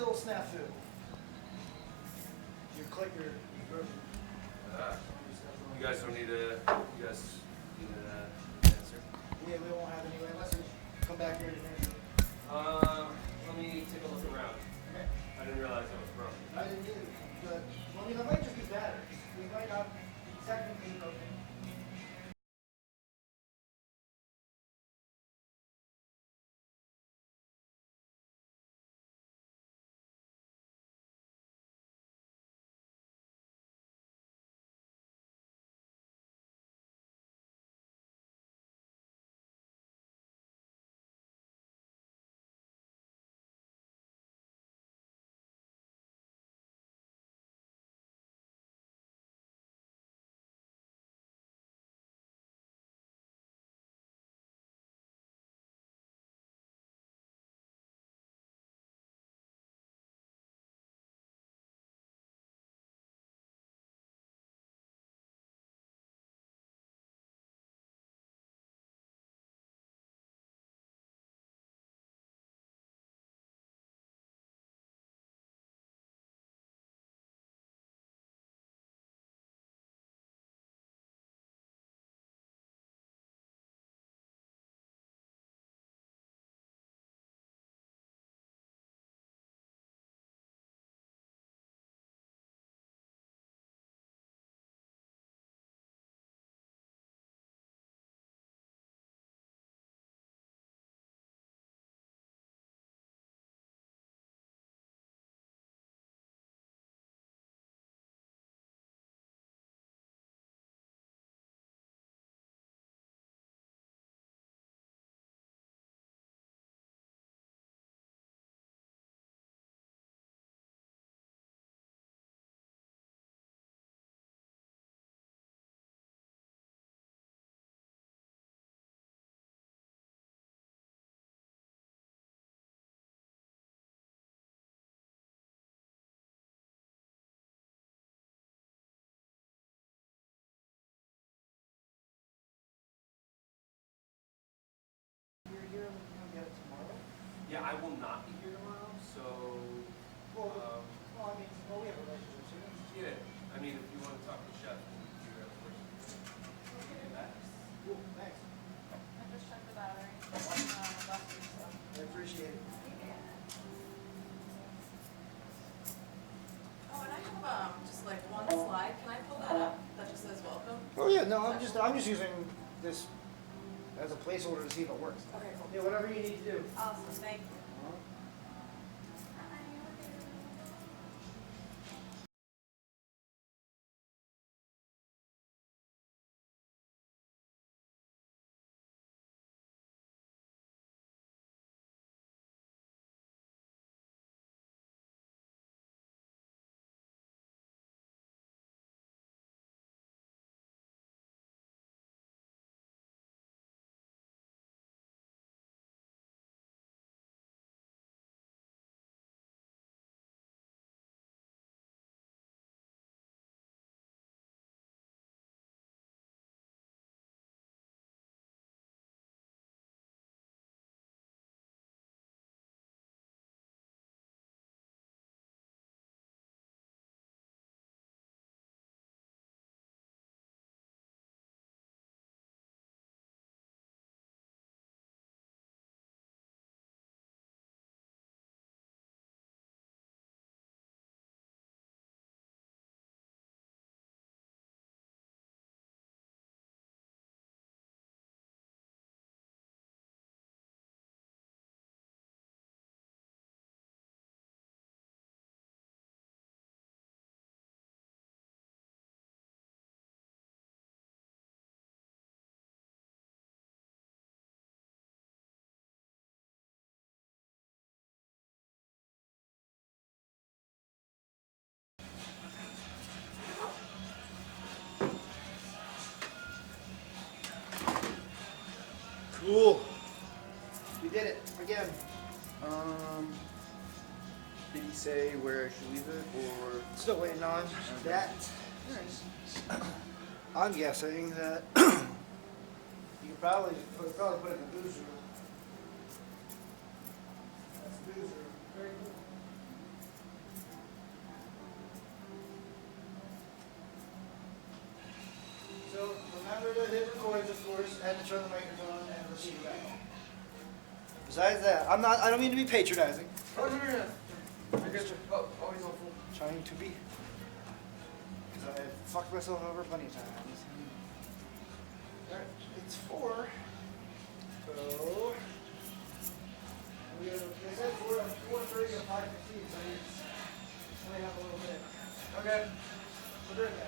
little snafu. Your clicker is broken. You guys don't need a. You guys need an answer. Yeah, we won't have any unless you come back here to finish it. Let me take a look around. Okay. I didn't realize that was broken. I didn't either. But, well, I mean, it might just be batteries. We might not technically be broken. You're here and we're going to get it tomorrow? Yeah, I will not be here tomorrow, so. Well, I mean, well, we have a relationship too. Yeah, I mean, if you want to talk to Chef, then you have first. Okay, Max. Cool, thanks. I just checked the battery. Last week, so. I appreciate it. Oh, and I have just like one slide. Can I pull that up? That just says welcome. Oh yeah, no, I'm just using this as a placeholder to see if it works. Okay, cool. Yeah, whatever you need to do. Awesome. Thank you. Cool. We did it again. Did he say where I should leave it, or? Still waiting on that. I'm guessing that you could probably put it in the booze room. That's the booze room. Very cool. to turn the microphone on and receive it back. Besides that, I don't mean to be patronizing. Oh, no. You're good. Oh, always helpful. Trying to be. Because I fucked myself over plenty of times. Alright, it's 4. So, they said 4:30 to 5:15, so we only have a little bit. Okay. We'll do it then.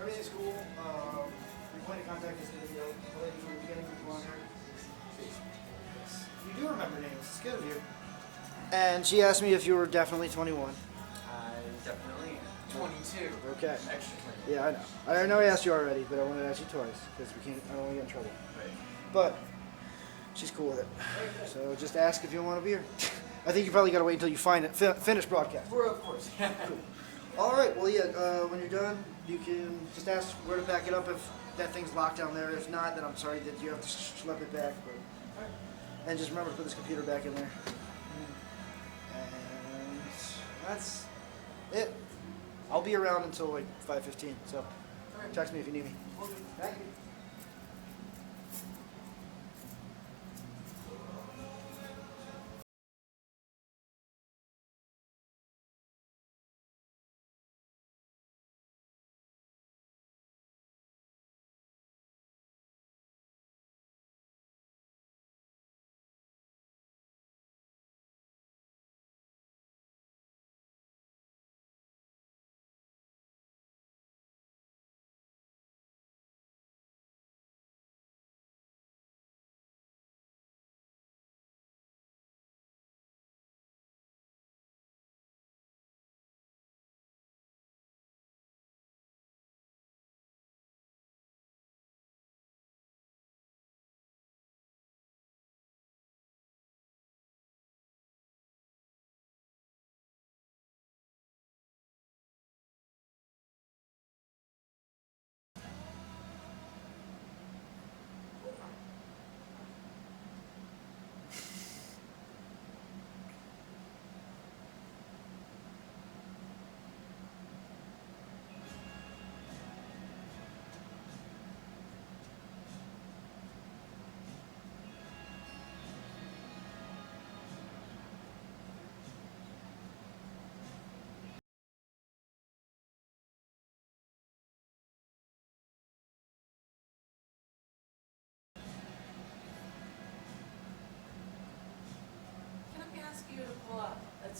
Everything's cool. Your point of contact is going to be the lady from the beginning with blonde hair. You do remember names. It's good of you. And she asked me if you were definitely 21. I definitely am. 22. Okay. Extra 22. Yeah, I know. I know I asked you already, but I wanted to ask you twice because we can't. I don't want to get in trouble. Right. But she's cool with it. So just ask if you want a beer. I think you probably got to wait until you find it. Finish broadcast. Well, of course. All right. Well, yeah. When you're done, you can just ask where to back it up if that thing's locked down there. If not, then I'm sorry that you have to schlep it back. But, and just remember to put this computer back in there. And that's it. I'll be around until like 5:15. So text me if you need me. Thank you.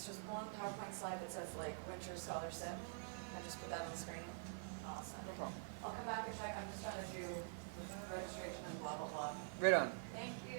it's just one PowerPoint slide that says like winter scholarship. I just put that on the screen. Awesome. No problem. I'll come back and check. I'm just trying to do registration and blah, blah, blah. Right on. Thank you.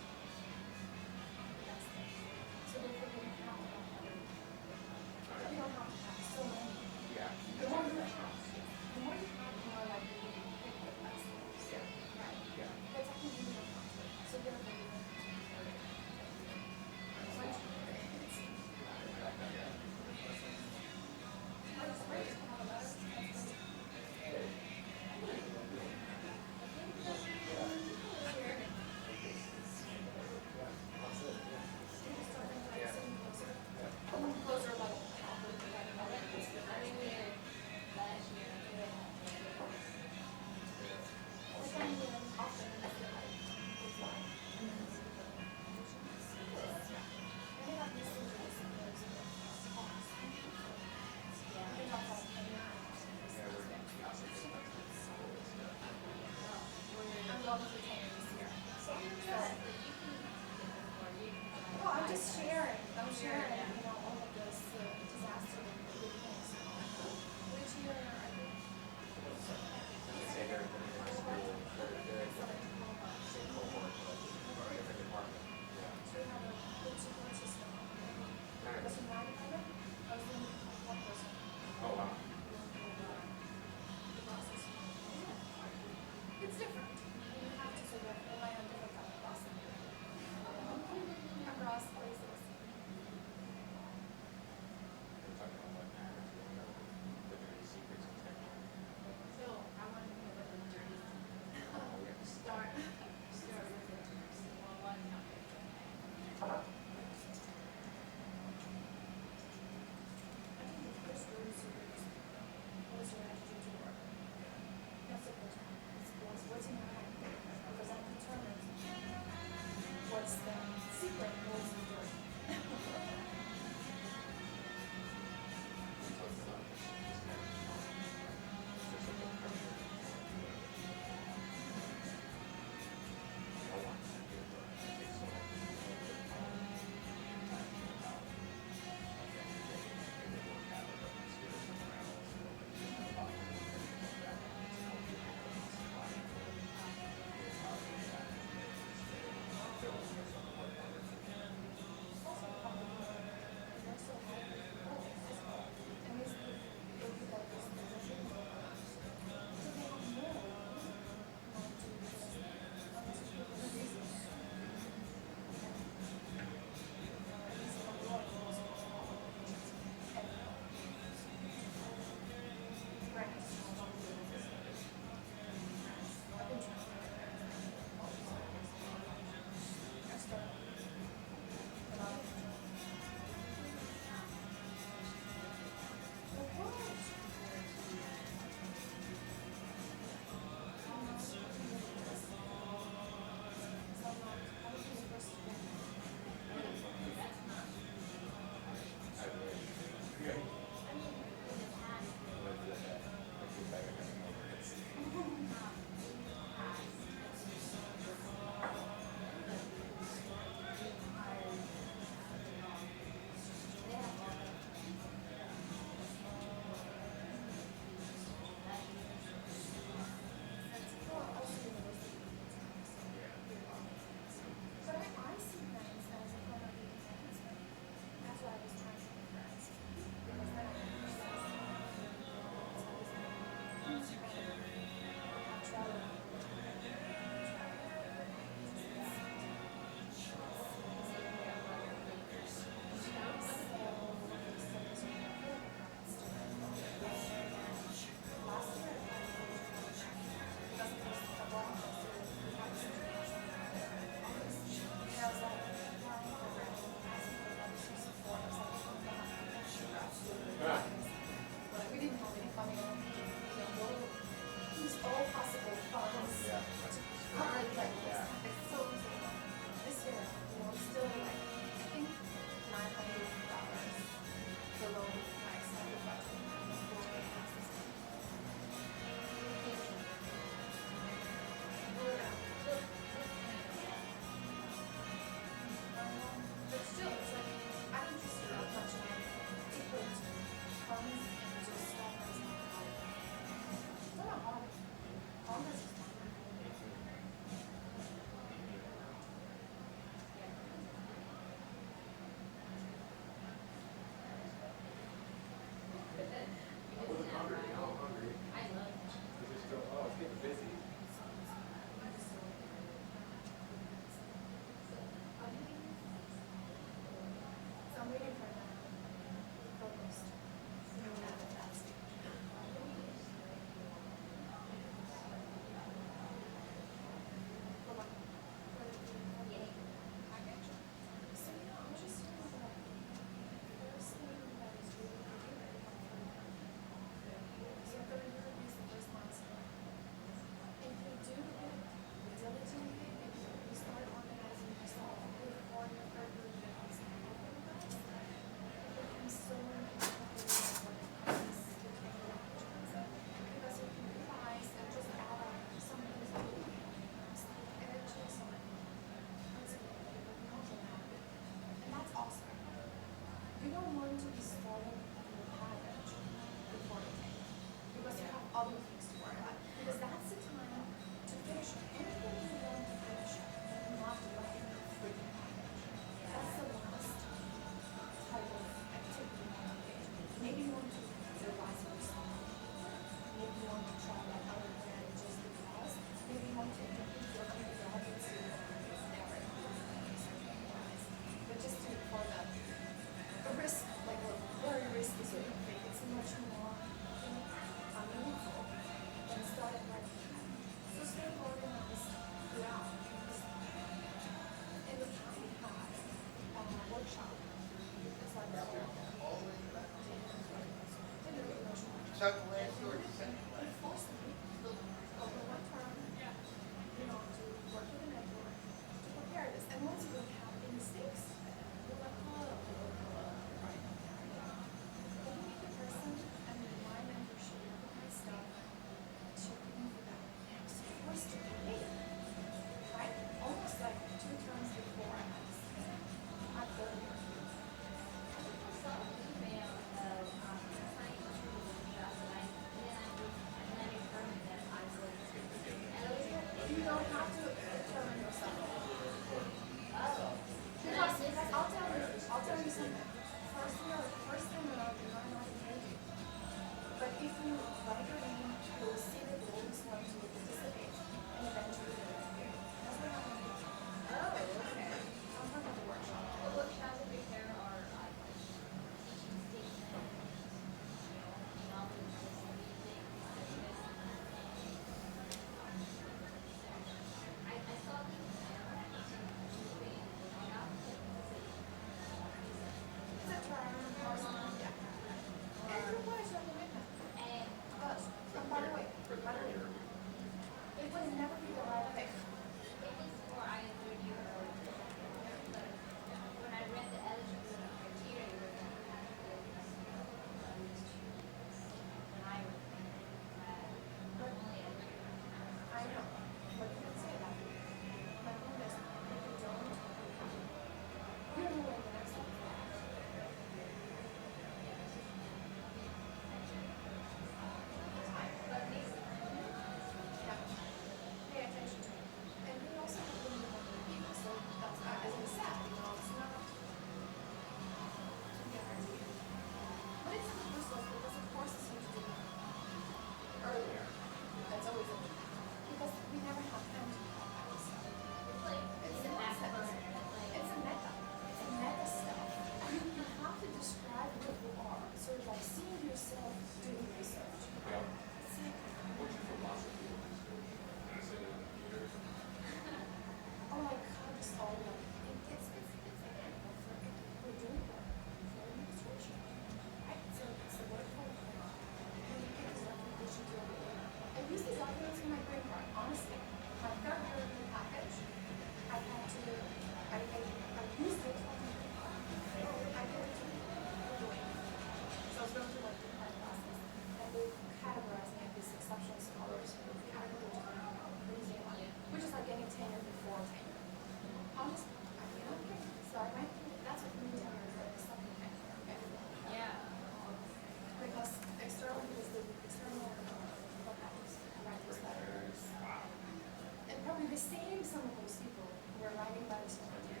was seeing some of those people who were writing letters to me.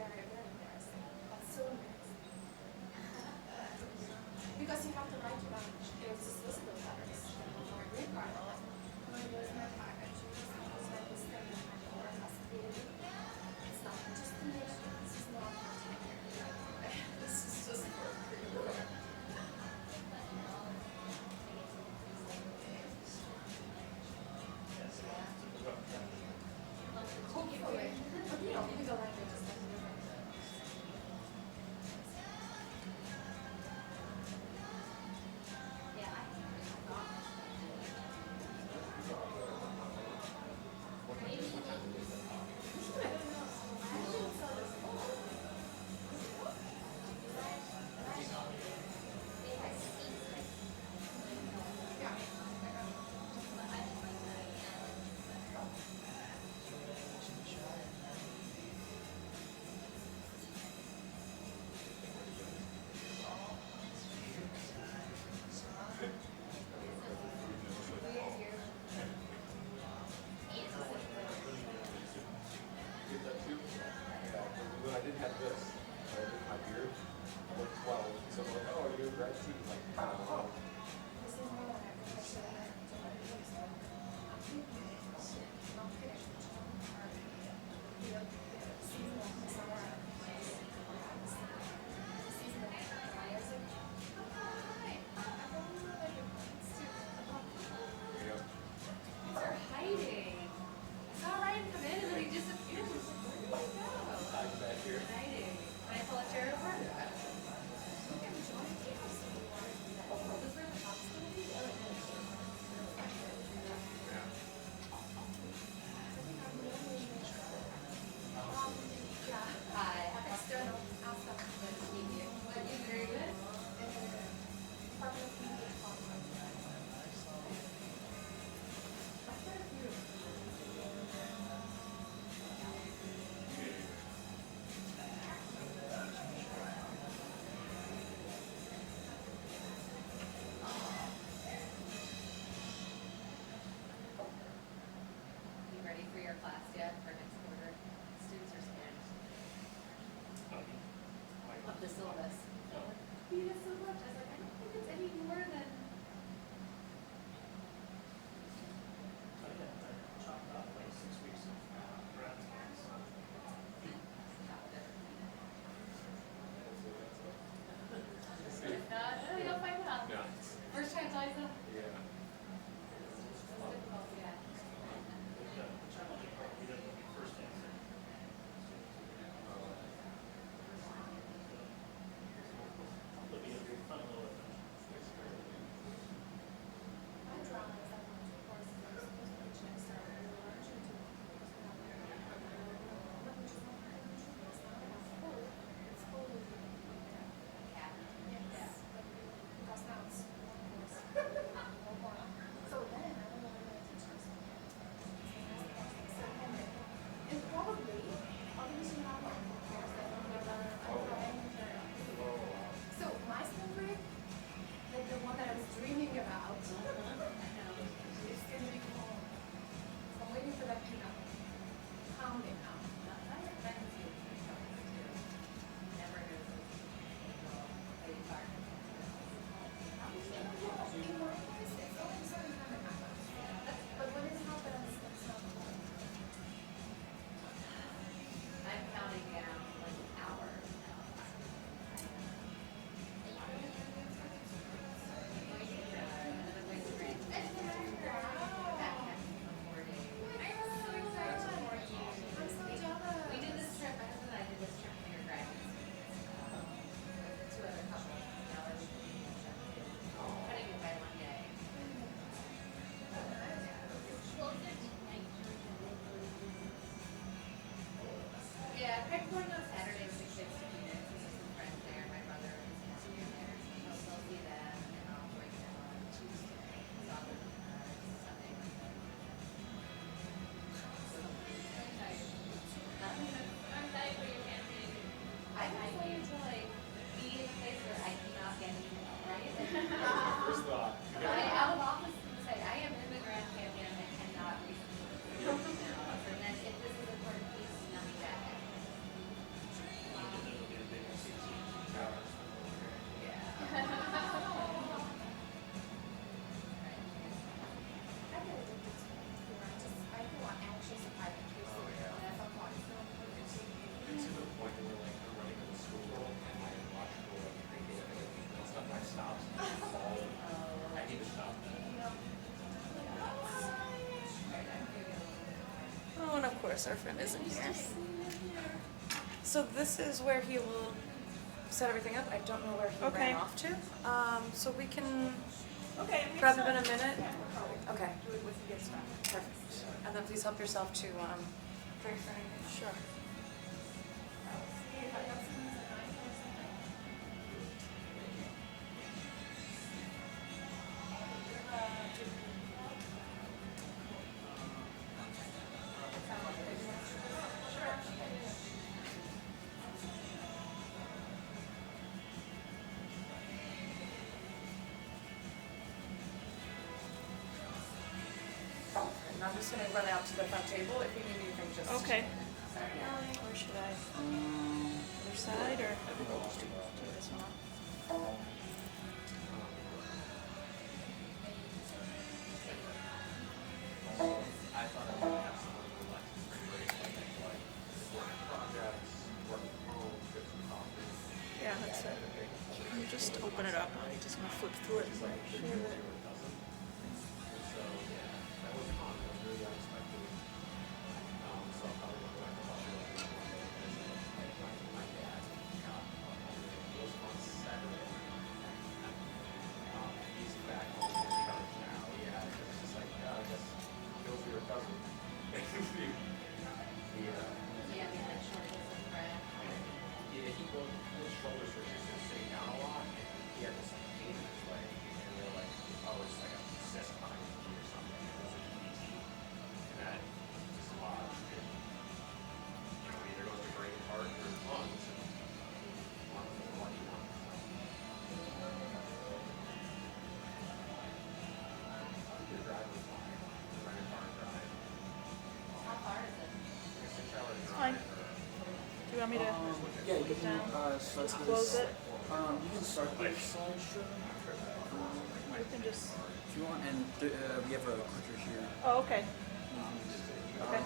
Very, very embarrassing. That's so embarrassing. Because you have to write to them. It was just solicited letters. For a green card. When it was my package, it was like this thing that my door has created. It's not just the nation. This is not this is just for a green card. servant isn't here. So this is where he will set everything up. I don't know where he Okay. ran off to. So we can Okay. grab him in a minute. Yeah. Okay, Do it with the gets back. perfect. And then please help yourself to drink or anything. Sure. And I'm just gonna run out to the front table. If you need anything, just Okay. Where should I? Other side or? Do this one. Yeah, that's it. You just open it up. I'm just gonna flip through it. It's fine. Do you want me to? Yeah, you Put can down. start this. Close it. You can start the slideshow You can just. if you want, and we have a clicker here. Oh, okay. Okay.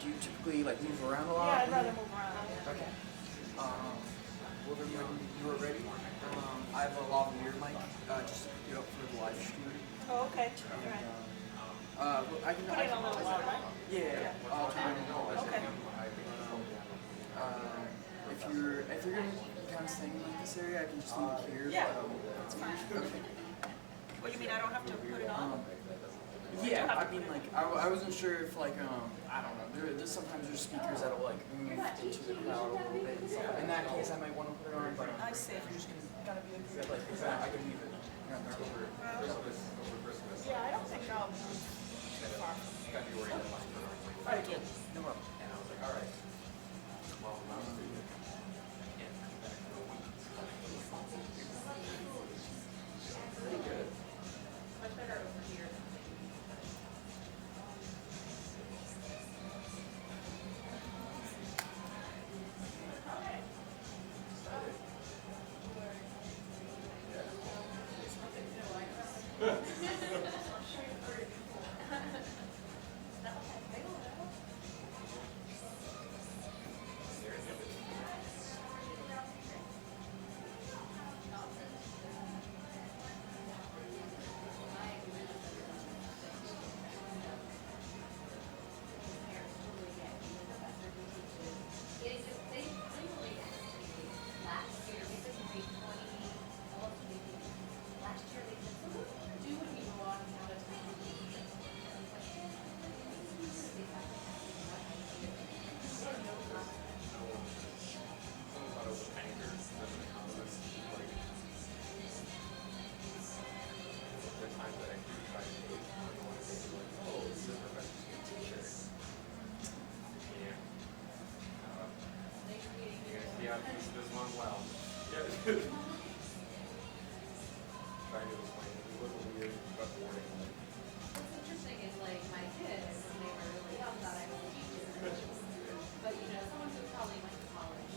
Do you typically like move around a lot? Yeah, I'd rather move around. Okay. Well, then when you are ready, I have a lavalier mic just to pick you up for the live stream. Oh, okay. All right. Well, I can. Put it a little loud, right? Yeah, I'll turn it on. Okay. If you're gonna be kind of staying in like this area, I can just leave it here. Yeah, but, that's fine. Okay. What do you mean? I don't have to put it on? Yeah, I mean, like, I wasn't sure if, like, I don't know. There's sometimes there's speakers that'll, like, move into the crowd a little bit and stuff. In that case, I might want to put it on, but, I see. If you're just gotta be a group. like, I can leave it. Yeah, I don't think I'll move too far. All right, good. No problem. What's interesting is like my kids, when they were really young, thought I was a teacher. But you know, someone who probably went to college.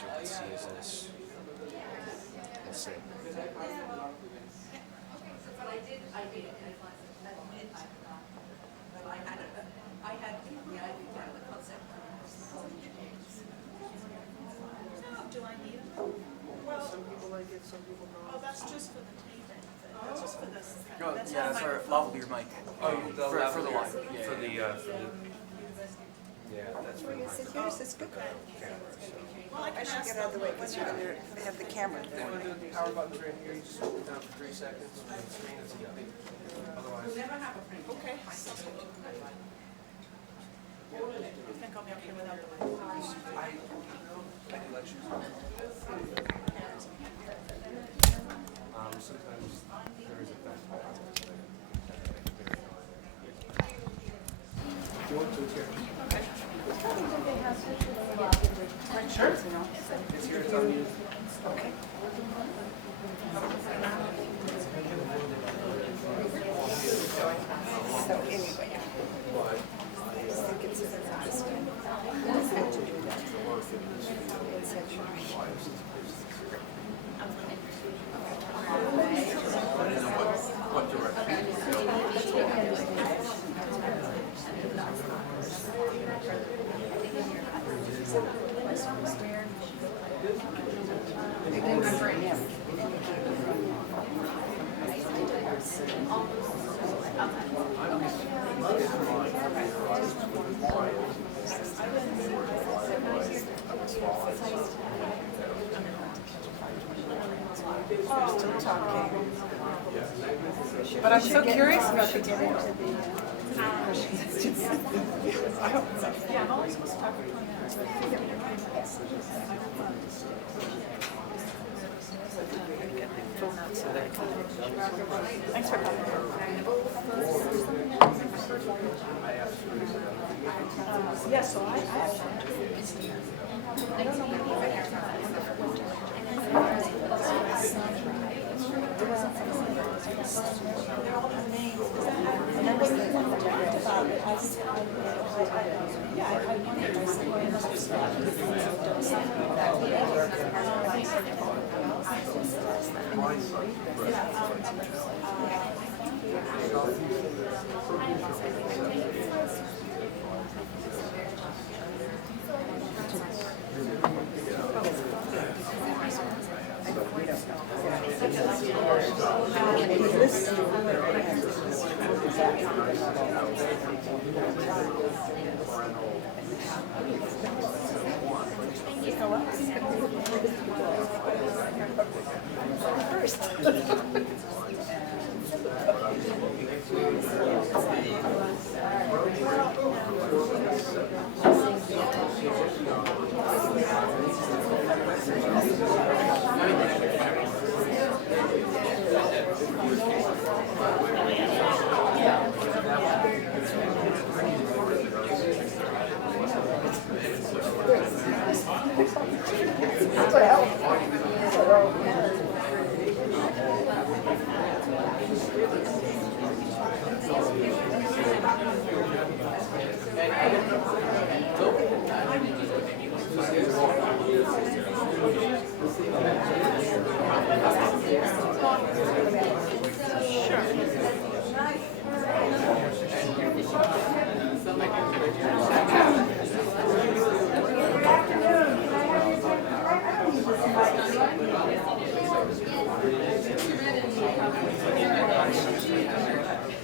easier to see is this. We'll see. Do I need them? Well, some people like it, some people don't. Oh, that's just for the taping. That's just for this. Oh, That's yeah, not that's our microphone. lavalier mic. Oh, the for the lavalier. line. For Yeah, the, yeah. yeah, that's for the mic. Yours is good. Well, I I can should ask get out of the way them because when you're they're- gonna have the camera If you there. want to do the power buttons right here, you just hold it down for 3 seconds on the screen, it's easy. Otherwise, Okay. Sounds good. You think I'll be okay without the mic? I do lectures. Sometimes there is a fact. Do you want to here? Sure. It's here, it's on mute. Okay. So anyway, I think it's this way. It's good to do that. It's actually. Still talking. But I'm so curious We about should the get into the questions. I hope so. Yeah, I'm always supposed to talk to Thanks for coming. Yeah, so I don't know And that was the one that I talked about. I wondered, I said, well, you must have spoken to people who have done something like that.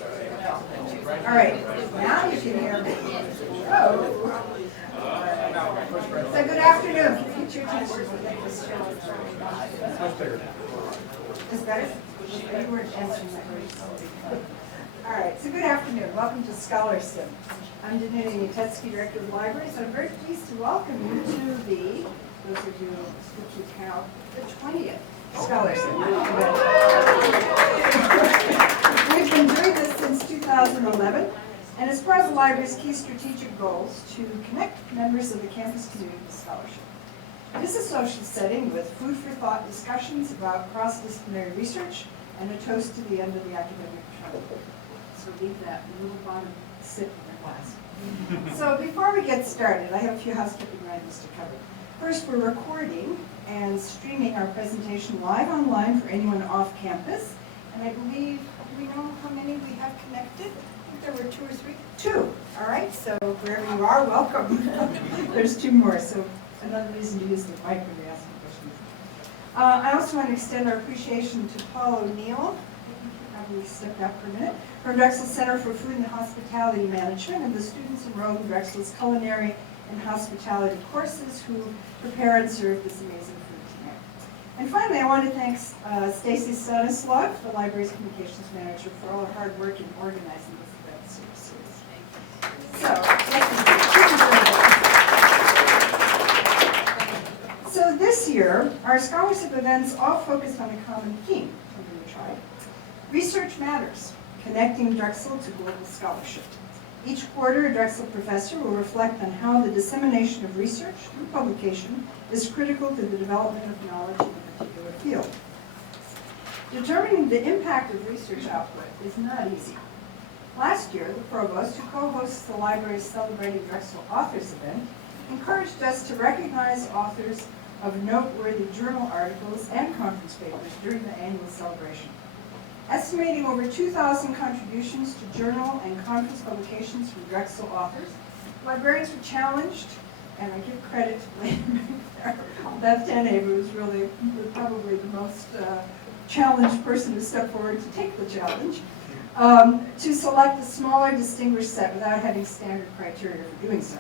All right, now you can hear me. Oh. So good afternoon. Get your teachers to get this show. Is better? You weren't answering my question. All right, so good afternoon. Welcome to ScholarSip. I'm Danita Yatetsky, Director of the Libraries, and I'm very pleased to welcome you to those of you who keep count, the 20th ScholarSip. We've been doing this since 2011, and it's part of the library's key strategic goals to connect members of the campus community with scholarship. It is a social setting with food for thought discussions about cross-disciplinary research and a toast to the end of the academic term. So leave that little bottom sip in your glass. So before we get started, I have a few housekeeping items to cover. First, we're recording and streaming our presentation live online for anyone off campus. And I believe, do we know how many we have connected? I think there were 2 or 3. 2, all right, so wherever you are, welcome. There's 2 more, so another reason to use the mic when you're asking questions. I also want to extend our appreciation to Paul O'Neill, probably step back for a minute, from Drexel Center for Food and Hospitality Management and the students enrolled in Drexel's culinary and hospitality courses who prepare and serve this amazing food tonight. And finally, I want to thank Stacy Stanislav, the library's communications manager, for all her hard work in organizing this event series. So, so this year, our ScholarSip events all focused on a common theme, something we tried. Research matters, connecting Drexel to global scholarship. Each quarter, a Drexel professor will reflect on how the dissemination of research through publication is critical to the development of knowledge in a particular field. Determining the impact of research output is not easy. Last year, the provost, who co-hosts the library's Celebrating Drexel Authors event, encouraged us to recognize authors of noteworthy journal articles and conference papers during the annual celebration. Estimating over 2,000 contributions to journal and conference publications from Drexel authors, librarians were challenged, and I give credit to Beth Tenne, who was really probably the most challenged person to step forward to take the challenge, to select a smaller distinguished set without having standard criteria for doing so.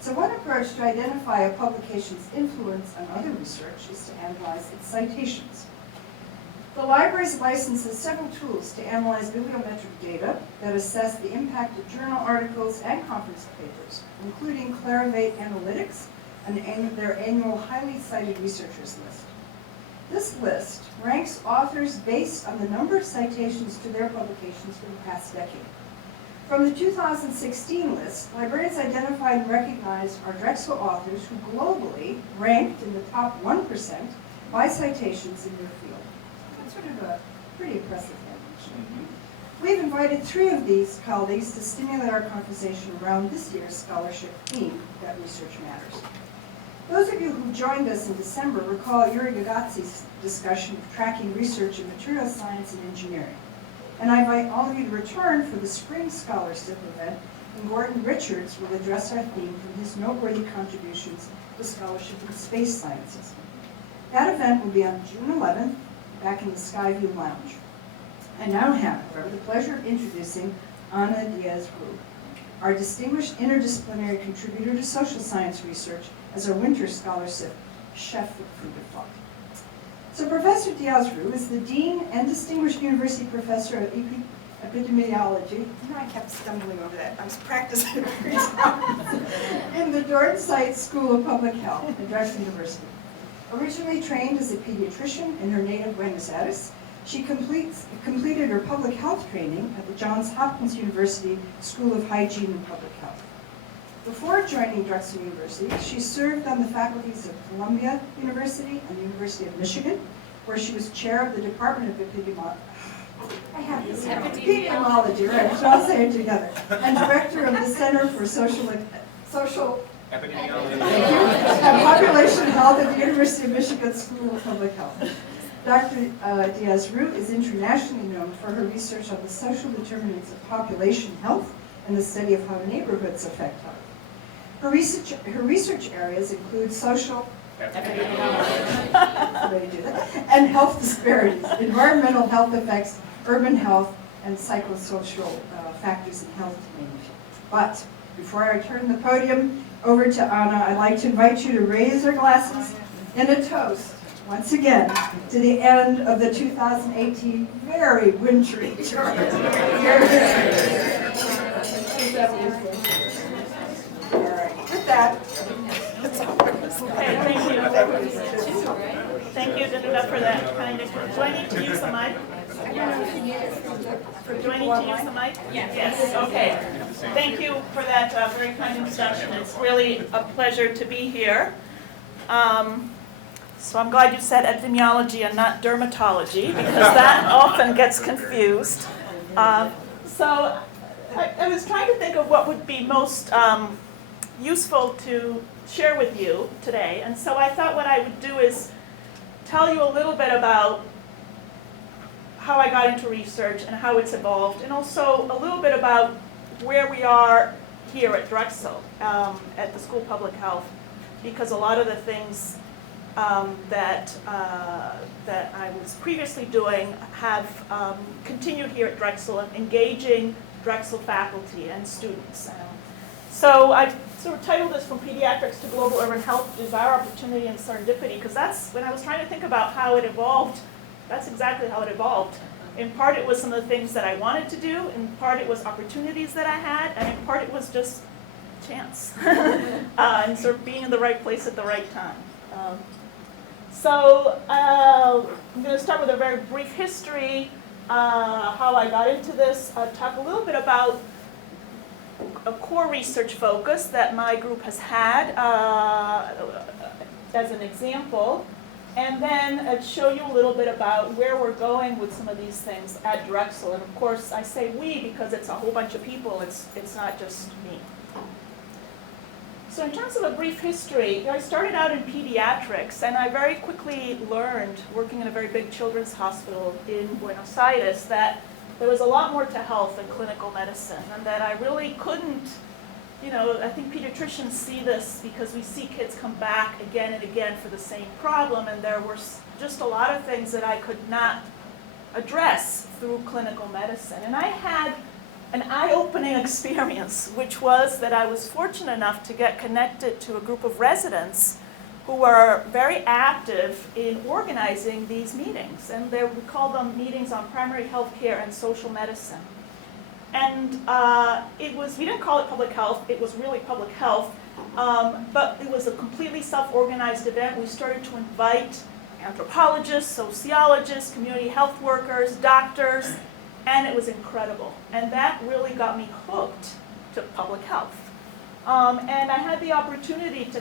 So one approach to identify a publication's influence on other research is to analyze its citations. The library's licenses several tools to analyze bibliometric data that assess the impact of journal articles and conference papers, including Clarivate Analytics and their annual highly cited researchers list. This list ranks authors based on the number of citations to their publications for the past decade. From the 2016 list, librarians identified and recognized our Drexel authors who globally ranked in the top 1% by citations in their field. That's sort of a pretty impressive thing. We've invited 3 of these colleagues to stimulate our conversation around this year's scholarship theme, that research matters. Those of you who joined us in December recall Yuri Gagazzi's discussion of tracking research in material science and engineering. And I invite all of you to return for the spring ScholarSip event, and Gordon Richards will address our theme from his noteworthy contributions to scholarship in space sciences. That event will be on June 11th, back in the Skyview Lounge. I now have, however, the pleasure of introducing Ana Diaz-Rue, our distinguished interdisciplinary contributor to social science research as our winter ScholarSip chef of food of thought. So Professor Diaz-Rue is the Dean and Distinguished University Professor of Epidemiology. You know, I kept stumbling over that. I was practicing in the Dornsight School of Public Health at Drexel University. Originally trained as a pediatrician in her native Buenos Aires, she completed her public health training at the Johns Hopkins University School of Hygiene and Public Health. Before joining Drexel University, she served on the faculties of Columbia University and the University of Michigan, where she was chair of the Department of Epidemiology. I have this. Epidemiology, right, so I'll say it together. And director of the Center for Social Epidemiology. Thank you. And Population Health at the University of Michigan School of Public Health. Dr. Diaz-Rue is internationally known for her research on the social determinants of population health and the study of how neighborhoods affect health. Her research areas include social and health disparities, environmental health effects, urban health, and psychosocial factors in health to name a few. But before I turn the podium over to Ana, I'd like to invite you to raise your glasses in a toast, once again, to the end of the 2018 very wintry term. All right, with that, Okay, thank you. Thank you, Danuta, for that kind of, do I need to use the mic? Do I need to use the mic? Yes, okay. Thank you for that very kind introduction. It's really a pleasure to be here. So I'm glad you said epidemiology and not dermatology, because that often gets confused. So I was trying to think of what would be most useful to share with you today. And so I thought what I would do is tell you a little bit about how I got into research and how it's evolved, and also a little bit about where we are here at Drexel, at the School of Public Health, because a lot of the things that I was previously doing have continued here at Drexel, engaging Drexel faculty and students. So I sort of titled this From Pediatrics to Global Urban Health, Desire, Opportunity, and Serendipity, because that's, when I was trying to think about how it evolved, that's exactly how it evolved. In part it was some of the things that I wanted to do, in part it was opportunities that I had, and in part it was just chance. And sort of being in the right place at the right time. So I'm going to start with a very brief history, how I got into this, talk a little bit about a core research focus that my group has had as an example, and then show you a little bit about where we're going with some of these things at Drexel. And of course, I say we because it's a whole bunch of people, it's not just me. So in terms of a brief history, I started out in pediatrics, and I very quickly learned, working in a very big children's hospital in Buenos Aires, that there was a lot more to health than clinical medicine, and that I really couldn't, I think pediatricians see this because we see kids come back again and again for the same problem, and there were just a lot of things that I could not address through clinical medicine. And I had an eye-opening experience, which was that I was fortunate enough to get connected to a group of residents who were very active in organizing these meetings. And we call them meetings on primary health care and social medicine. And we didn't call it public health, it was really public health, but it was a completely self-organized event. We started to invite anthropologists, sociologists, community health workers, doctors, and it was incredible. And that really got me hooked to public health. And I had the opportunity to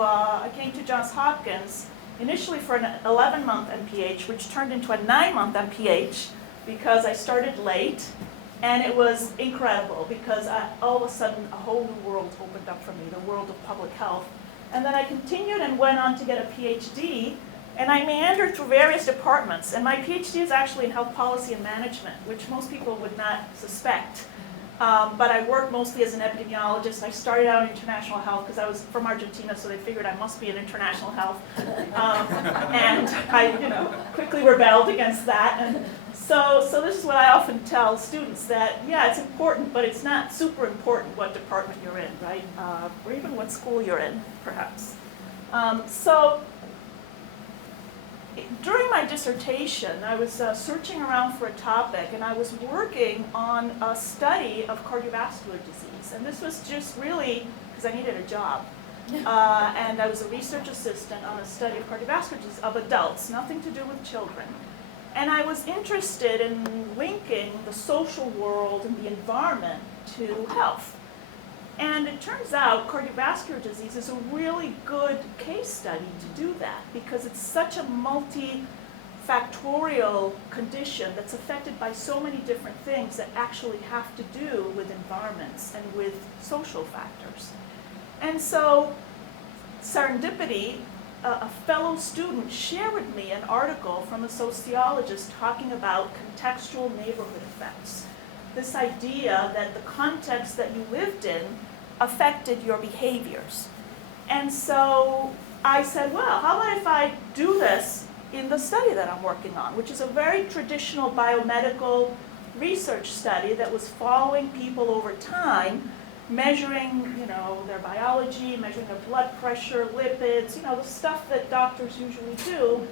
I came to Johns Hopkins initially for an 11-month MPH, which turned into a 9-month MPH because I started late. And it was incredible because all of a sudden a whole new world opened up for me, the world of public health. And then I continued and went on to get a PhD, and I meandered through various departments. And my PhD is actually in health policy and management, which most people would not suspect. But I worked mostly as an epidemiologist. I started out in international health because I was from Argentina, so they figured I must be in international health. And I quickly rebelled against that. And so this is what I often tell students, that, yeah, it's important, but it's not super important what department you're in, right? Or even what school you're in, perhaps. So during my dissertation, I was searching around for a topic, and I was working on a study of cardiovascular disease. And this was just really because I needed a job. And I was a research assistant on a study of cardiovascular disease of adults, nothing to do with children. And I was interested in linking the social world and the environment to health. And it turns out cardiovascular disease is a really good case study to do that because it's such a multifactorial condition that's affected by so many different things that actually have to do with environments and with social factors. And so, serendipity, a fellow student shared with me an article from a sociologist talking about contextual neighborhood effects. This idea that the context that you lived in affected your behaviors. And so I said, well, how about if I do this in the study that I'm working on, which is a very traditional biomedical research study that was following people over time, measuring, their biology, measuring their blood pressure, lipids, the stuff that doctors usually do.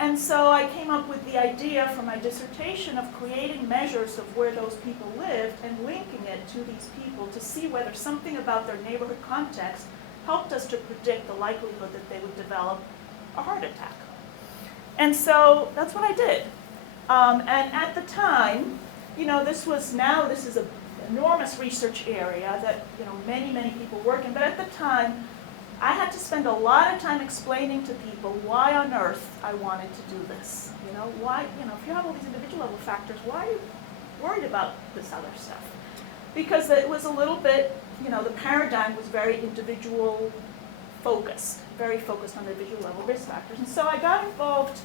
And so I came up with the idea for my dissertation of creating measures of where those people lived and linking it to these people to see whether something about their neighborhood context helped us to predict the likelihood that they would develop a heart attack. And so that's what I did. And at the time, this is an enormous research area that many, many people work in, but at the time, I had to spend a lot of time explaining to people why on earth I wanted to do this. Why, if you have all these individual level factors, why are you worried about this other stuff? because it was a little bit, the paradigm was very individual focused, very focused on individual level risk factors. And so I got involved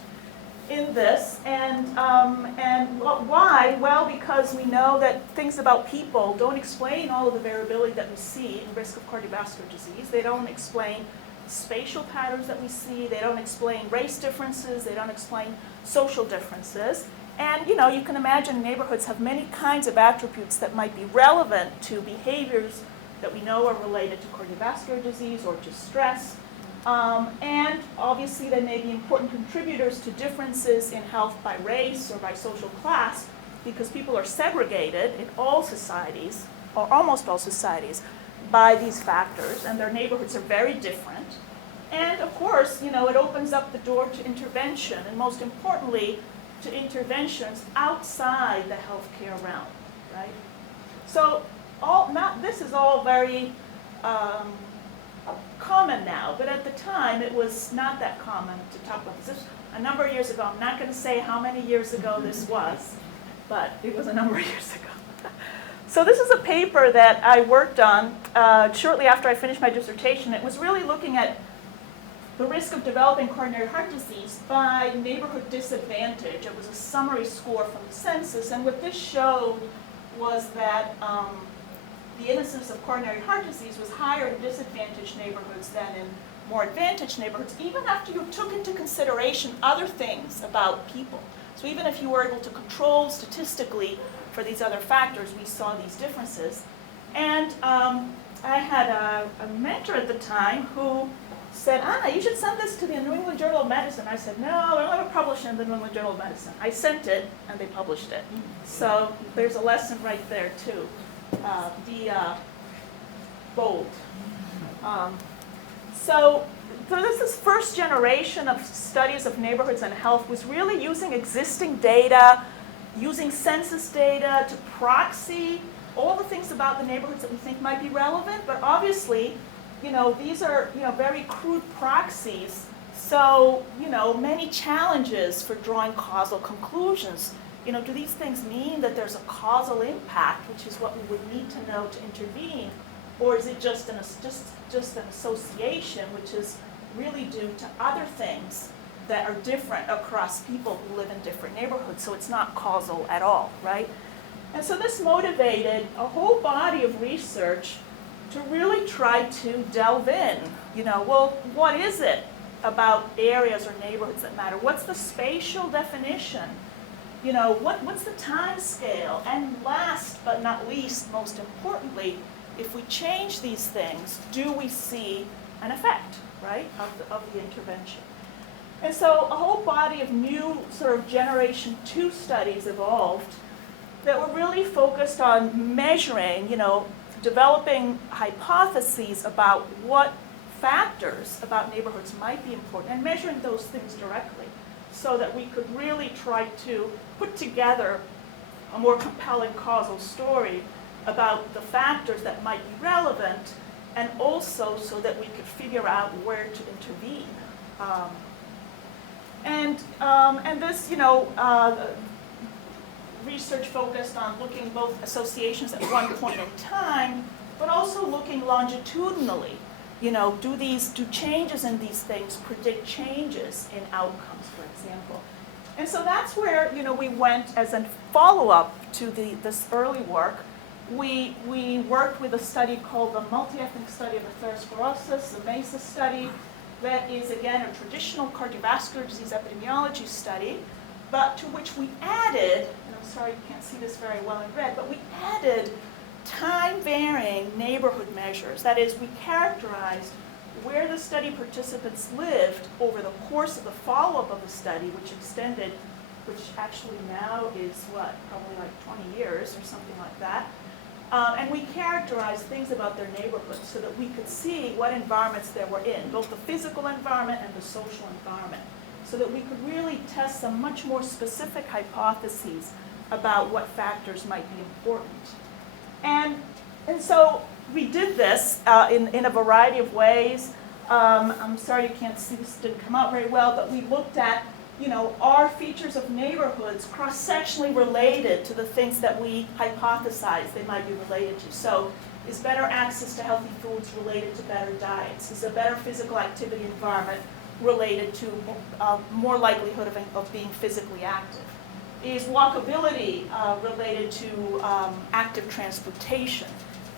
in this, and why? Well, because we know that things about people don't explain all of the variability that we see in risk of cardiovascular disease. They don't explain spatial patterns that we see. They don't explain race differences. They don't explain social differences. And you can imagine neighborhoods have many kinds of attributes that might be relevant to behaviors that we know are related to cardiovascular disease or to stress. And obviously they may be important contributors to differences in health by race or by social class, because people are segregated in all societies, or almost all societies, by these factors, and their neighborhoods are very different. And of course, it opens up the door to intervention, and most importantly, to interventions outside the healthcare realm, right? So this is all very common now, but at the time it was not that common to talk about this. This was a number of years ago. I'm not going to say how many years ago this was, but it was a number of years ago. So this is a paper that I worked on shortly after I finished my dissertation. It was really looking at the risk of developing coronary heart disease by neighborhood disadvantage. It was a summary score from the census, and what this showed was that the incidence of coronary heart disease was higher in disadvantaged neighborhoods than in more advantaged neighborhoods, even after you took into consideration other things about people. So even if you were able to control statistically for these other factors, we saw these differences. And I had a mentor at the time who said, Anna, you should send this to the New England Journal of Medicine. I said, no, I don't want to publish it in the New England Journal of Medicine. I sent it, and they published it. So there's a lesson right there, too. Be bold. So this first generation of studies of neighborhoods and health was really using existing data, using census data to proxy all the things about the neighborhoods that we think might be relevant, but obviously, these are, very crude proxies. So, many challenges for drawing causal conclusions. Do these things mean that there's a causal impact, which is what we would need to know to intervene, or is it just an association, which is really due to other things that are different across people who live in different neighborhoods? So it's not causal at all, right? And so this motivated a whole body of research to really try to delve in. Well, what is it about areas or neighborhoods that matter? What's the spatial definition? What's the time scale? And last but not least, most importantly, if we change these things, do we see an effect, right, of the intervention? And so a whole body of new sort of generation 2 studies evolved that were really focused on measuring, developing hypotheses about what factors about neighborhoods might be important and measuring those things directly so that we could really try to put together a more compelling causal story about the factors that might be relevant, and also so that we could figure out where to intervene. And this, research focused on looking both associations at one point in time, but also looking longitudinally. Do changes in these things predict changes in outcomes, for example? And so that's where, we went as a follow-up to this early work. We worked with a study called the Multi-Ethnic Study of Atherosclerosis, the MESA study, that is, again, a traditional cardiovascular disease epidemiology study, but to which we added, and I'm sorry you can't see this very well in red, but we added time-varying neighborhood measures. That is, we characterized where the study participants lived over the course of the follow-up of the study, which actually now is probably like 20 years or something like that. And we characterized things about their neighborhoods so that we could see what environments they were in, both the physical environment and the social environment, so that we could really test some much more specific hypotheses about what factors might be important. And so we did this in a variety of ways. I'm sorry you can't see, this didn't come out very well, but we looked at are features of neighborhoods cross-sectionally related to the things that we hypothesize they might be related to? So is better access to healthy foods related to better diets? Is a better physical activity environment related to more likelihood of being physically active? Is walkability related to active transportation?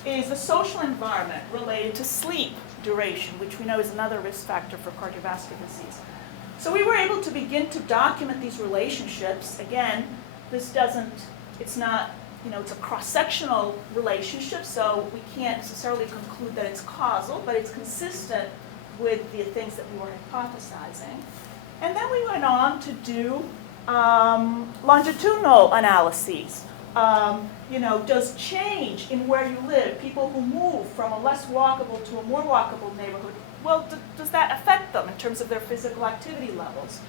Is the social environment related to sleep duration, which we know is another risk factor for cardiovascular disease? So we were able to begin to document these relationships. Again, it's not, it's a cross-sectional relationship, so we can't necessarily conclude that it's causal, but it's consistent with the things that we were hypothesizing. And then we went on to do longitudinal analyses. Does change in where you live, people who move from a less walkable to a more walkable neighborhood, well, does that affect them in terms of their physical activity levels?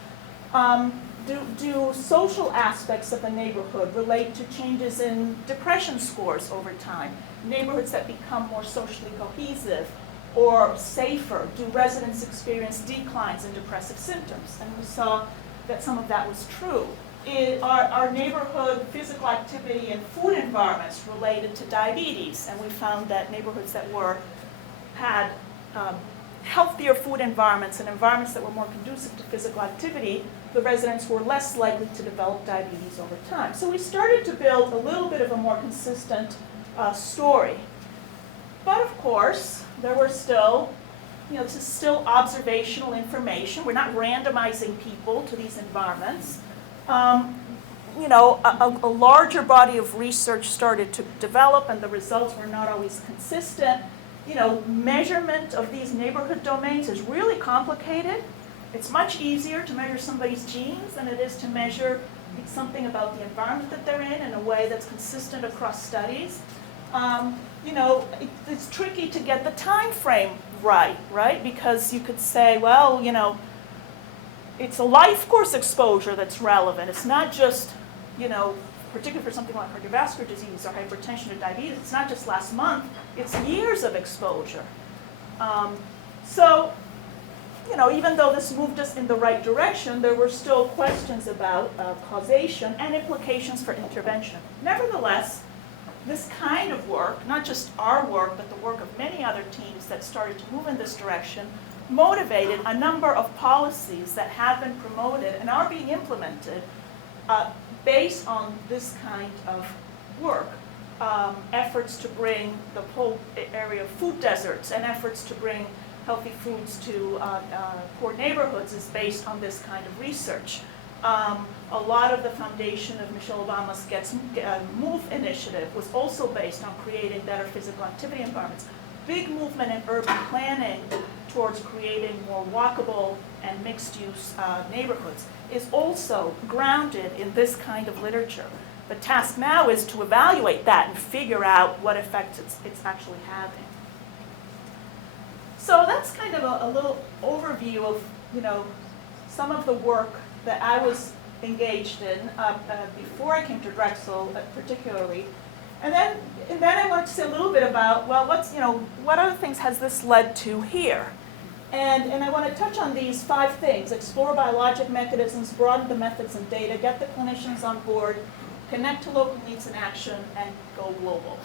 Do social aspects of a neighborhood relate to changes in depression scores over time? Neighborhoods that become more socially cohesive or safer, do residents experience declines in depressive symptoms? And we saw that some of that was true. Are neighborhood physical activity and food environments related to diabetes? And we found that neighborhoods that had healthier food environments and environments that were more conducive to physical activity, the residents were less likely to develop diabetes over time. So we started to build a little bit of a more consistent story. But of course, there were still, this is still observational information. We're not randomizing people to these environments. A larger body of research started to develop, and the results were not always consistent. Measurement of these neighborhood domains is really complicated. It's much easier to measure somebody's genes than it is to measure something about the environment that they're in a way that's consistent across studies. It's tricky to get the time frame right? Because you could say, well, it's a life course exposure that's relevant. It's not just, particularly for something like cardiovascular disease or hypertension or diabetes, it's not just last month, it's years of exposure. Even though this moved us in the right direction, there were still questions about causation and implications for intervention. Nevertheless, this kind of work, not just our work, but the work of many other teams that started to move in this direction, motivated a number of policies that have been promoted and are being implemented based on this kind of work. Efforts to bring the whole area of food deserts and efforts to bring healthy foods to poor neighborhoods is based on this kind of research. A lot of the foundation of Michelle Obama's Move initiative was also based on creating better physical activity environments. Big movement in urban planning towards creating more walkable and mixed-use neighborhoods is also grounded in this kind of literature. The task now is to evaluate that and figure out what effects it's actually having. So that's kind of a little overview of some of the work that I was engaged in before I came to Drexel, particularly. And then I wanted to say a little bit about, well, what other things has this led to here? And I want to touch on these 5 things: explore biologic mechanisms, broaden the methods and data, get the clinicians on board, connect to local needs and action, and go global.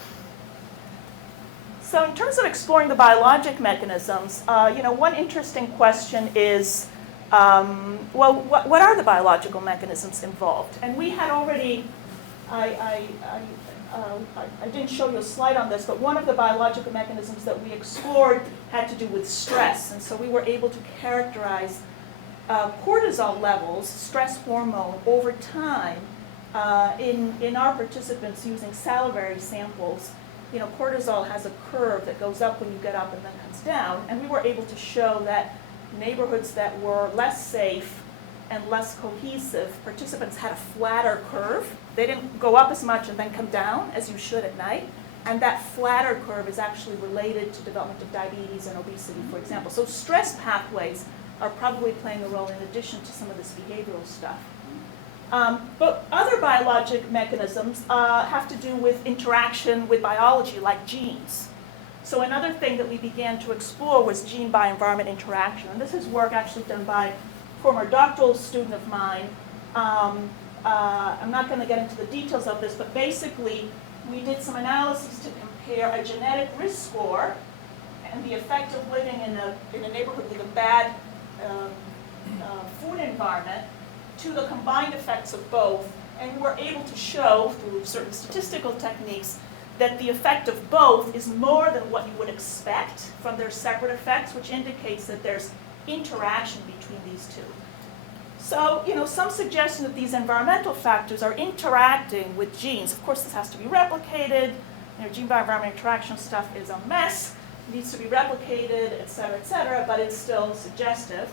So in terms of exploring the biologic mechanisms, one interesting question is, what are the biological mechanisms involved? And we had already, I didn't show you a slide on this, but one of the biological mechanisms that we explored had to do with stress. And so we were able to characterize cortisol levels, stress hormone, over time in our participants using salivary samples. Cortisol has a curve that goes up when you get up and then comes down. And we were able to show that neighborhoods that were less safe and less cohesive, participants had a flatter curve. They didn't go up as much and then come down as you should at night. And that flatter curve is actually related to development of diabetes and obesity, for example. So stress pathways are probably playing a role in addition to some of this behavioral stuff. But other biologic mechanisms have to do with interaction with biology, like genes. So another thing that we began to explore was gene-by-environment interaction. And this is work actually done by former doctoral student of mine. I'm not going to get into the details of this, but basically we did some analysis to compare a genetic risk score and the effect of living in a neighborhood with a bad food environment to the combined effects of both. And we're able to show through certain statistical techniques that the effect of both is more than what you would expect from their separate effects, which indicates that there's interaction between these two. So, some suggestion that these environmental factors are interacting with genes. Of course, this has to be replicated. Gene by environment interaction stuff is a mess. It needs to be replicated, et cetera, but it's still suggestive.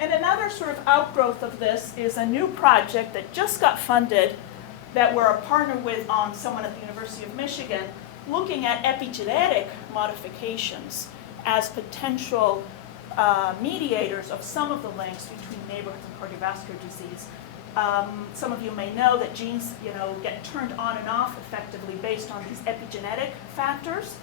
And another sort of outgrowth of this is a new project that just got funded that we're a partner with on someone at the University of Michigan, looking at epigenetic modifications as potential mediators of some of the links between neighborhoods and cardiovascular disease. Some of you may know that genes, get turned on and off effectively based on these epigenetic factors.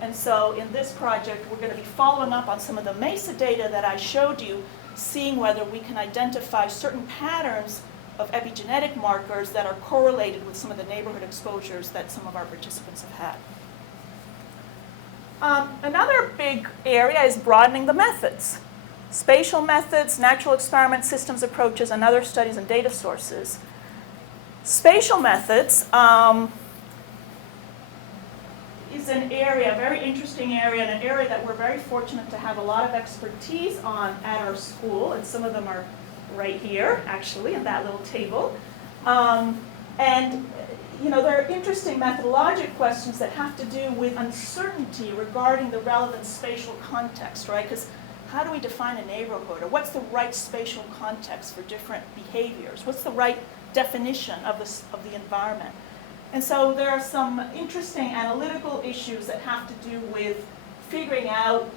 And so in this project, we're going to be following up on some of the MESA data that I showed you, seeing whether we can identify certain patterns of epigenetic markers that are correlated with some of the neighborhood exposures that some of our participants have had. Another big area is broadening the methods. Spatial methods, natural experiment systems approaches, and other studies and data sources. Spatial methods is an area, a very interesting area, and an area that we're very fortunate to have a lot of expertise on at our school, and some of them are right here, actually, in that little table. There are interesting methodologic questions that have to do with uncertainty regarding the relevant spatial context, right? Because how do we define a neighborhood? Or what's the right spatial context for different behaviors? What's the right definition of the environment? And so there are some interesting analytical issues that have to do with figuring out,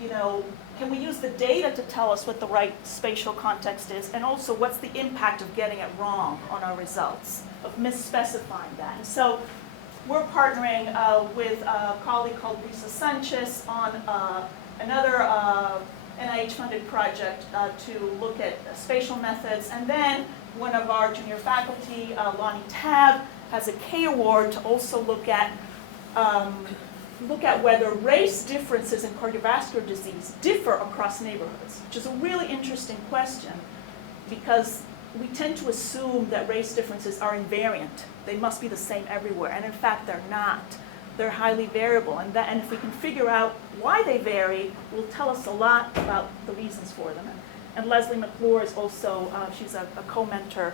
can we use the data to tell us what the right spatial context is, and also what's the impact of getting it wrong on our results, of misspecifying that. And so we're partnering with a colleague called Brisa Sanchez on another NIH-funded project to look at spatial methods. And then one of our junior faculty, Lonnie Tabb, has a K award to also look at whether race differences in cardiovascular disease differ across neighborhoods, which is a really interesting question because we tend to assume that race differences are invariant. They must be the same everywhere, and in fact they're not. They're highly variable, and if we can figure out why they vary, will tell us a lot about the reasons for them. And Leslie McClure is also, she's a co-mentor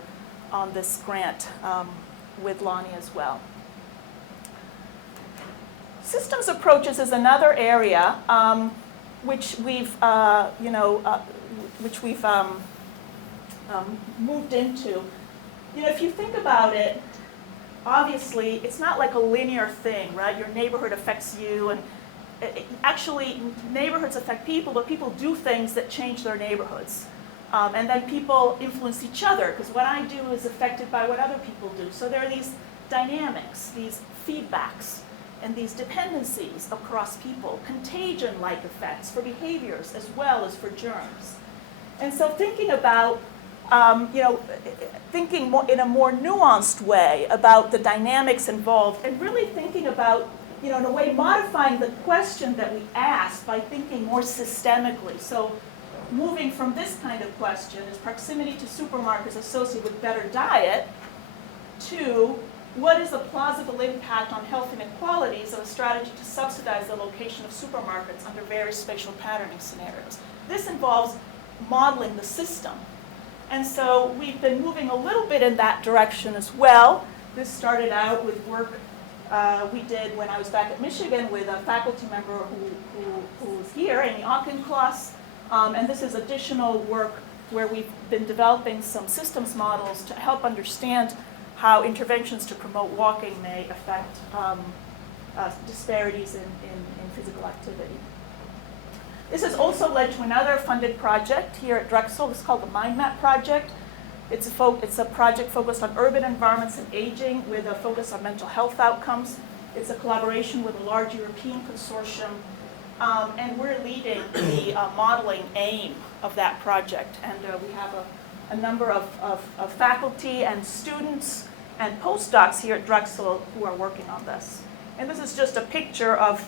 on this grant with Lonnie as well. Systems approaches is another area which we've, moved into. If you think about it, obviously it's not like a linear thing, right? Your neighborhood affects you, and actually neighborhoods affect people, but people do things that change their neighborhoods. And then people influence each other, because what I do is affected by what other people do. So there are these dynamics, these feedbacks, and these dependencies across people, contagion-like effects for behaviors as well as for germs. And so thinking about, thinking more, in a more nuanced way about the dynamics involved, and really thinking about, in a way, modifying the question that we ask by thinking more systemically. So moving from this kind of question, is proximity to supermarkets associated with better diet, to what is the plausible impact on health inequalities of a strategy to subsidize the location of supermarkets under various spatial patterning scenarios? This involves modeling the system. And so we've been moving a little bit in that direction as well. This started out with work we did when I was back at Michigan with a faculty member who was here, Amy Auchincloss. And this is additional work where we've been developing some systems models to help understand how interventions to promote walking may affect disparities in physical activity. This has also led to another funded project here at Drexel. This is called the Mind Map Project. It's a project focused on urban environments and aging with a focus on mental health outcomes. It's a collaboration with a large European consortium. And we're leading the modeling aim of that project. And we have a number of faculty and students and postdocs here at Drexel who are working on this. And this is just a picture of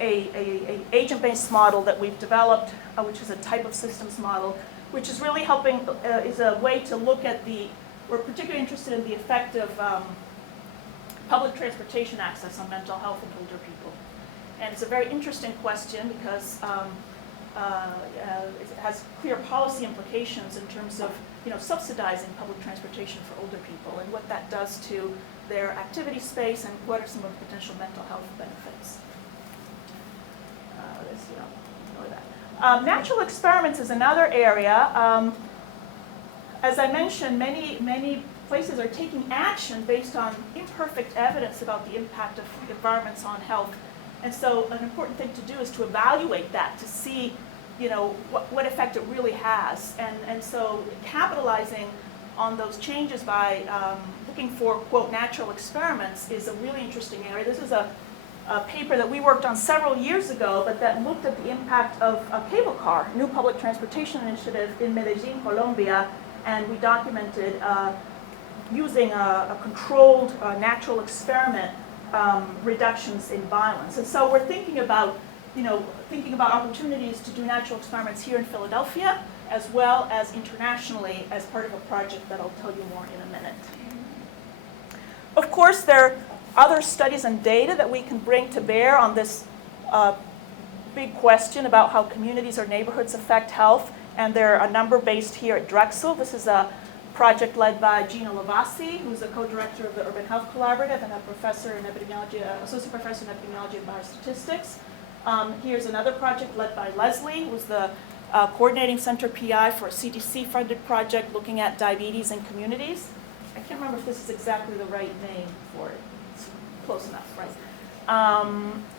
a agent-based model that we've developed, which is a type of systems model, which is really helping, is a way to look at we're particularly interested in the effect of public transportation access on mental health in older people. And it's a very interesting question because it has clear policy implications in terms of subsidizing public transportation for older people and what that does to their activity space and what are some of the potential mental health benefits. Ignore that. Natural experiments is another area. As I mentioned, many places are taking action based on imperfect evidence about the impact of environments on health. And so an important thing to do is to evaluate that, to see what effect it really has. And so capitalizing on those changes by looking for, quote, natural experiments is a really interesting area. This is a paper that we worked on several years ago, but that looked at the impact of a cable car, new public transportation initiative in Medellin, Colombia, and we documented using a controlled natural experiment reductions in violence. And so we're thinking about opportunities to do natural experiments here in Philadelphia, as well as internationally as part of a project that I'll tell you more in a minute. Of course, there are other studies and data that we can bring to bear on this big question about how communities or neighborhoods affect health, and there are a number based here at Drexel. This is a project led by Gina Lavasi, who's a co-director of the Urban Health Collaborative and a professor in epidemiology, associate professor in epidemiology and biostatistics. Here's another project led by Leslie, who's the coordinating center PI for a CDC-funded project looking at diabetes in communities. I can't remember if this is exactly the right name for it. It's close enough, right?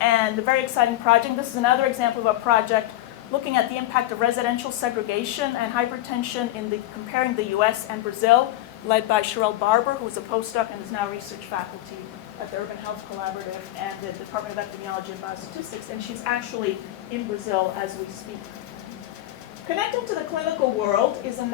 And a very exciting project. This is another example of a project looking at the impact of residential segregation and hypertension comparing the US and Brazil, led by Sherelle Barber, who is a postdoc and is now research faculty at the Urban Health Collaborative and the Department of Epidemiology and Biostatistics, and she's actually in Brazil as we speak. Connecting to the clinical world is a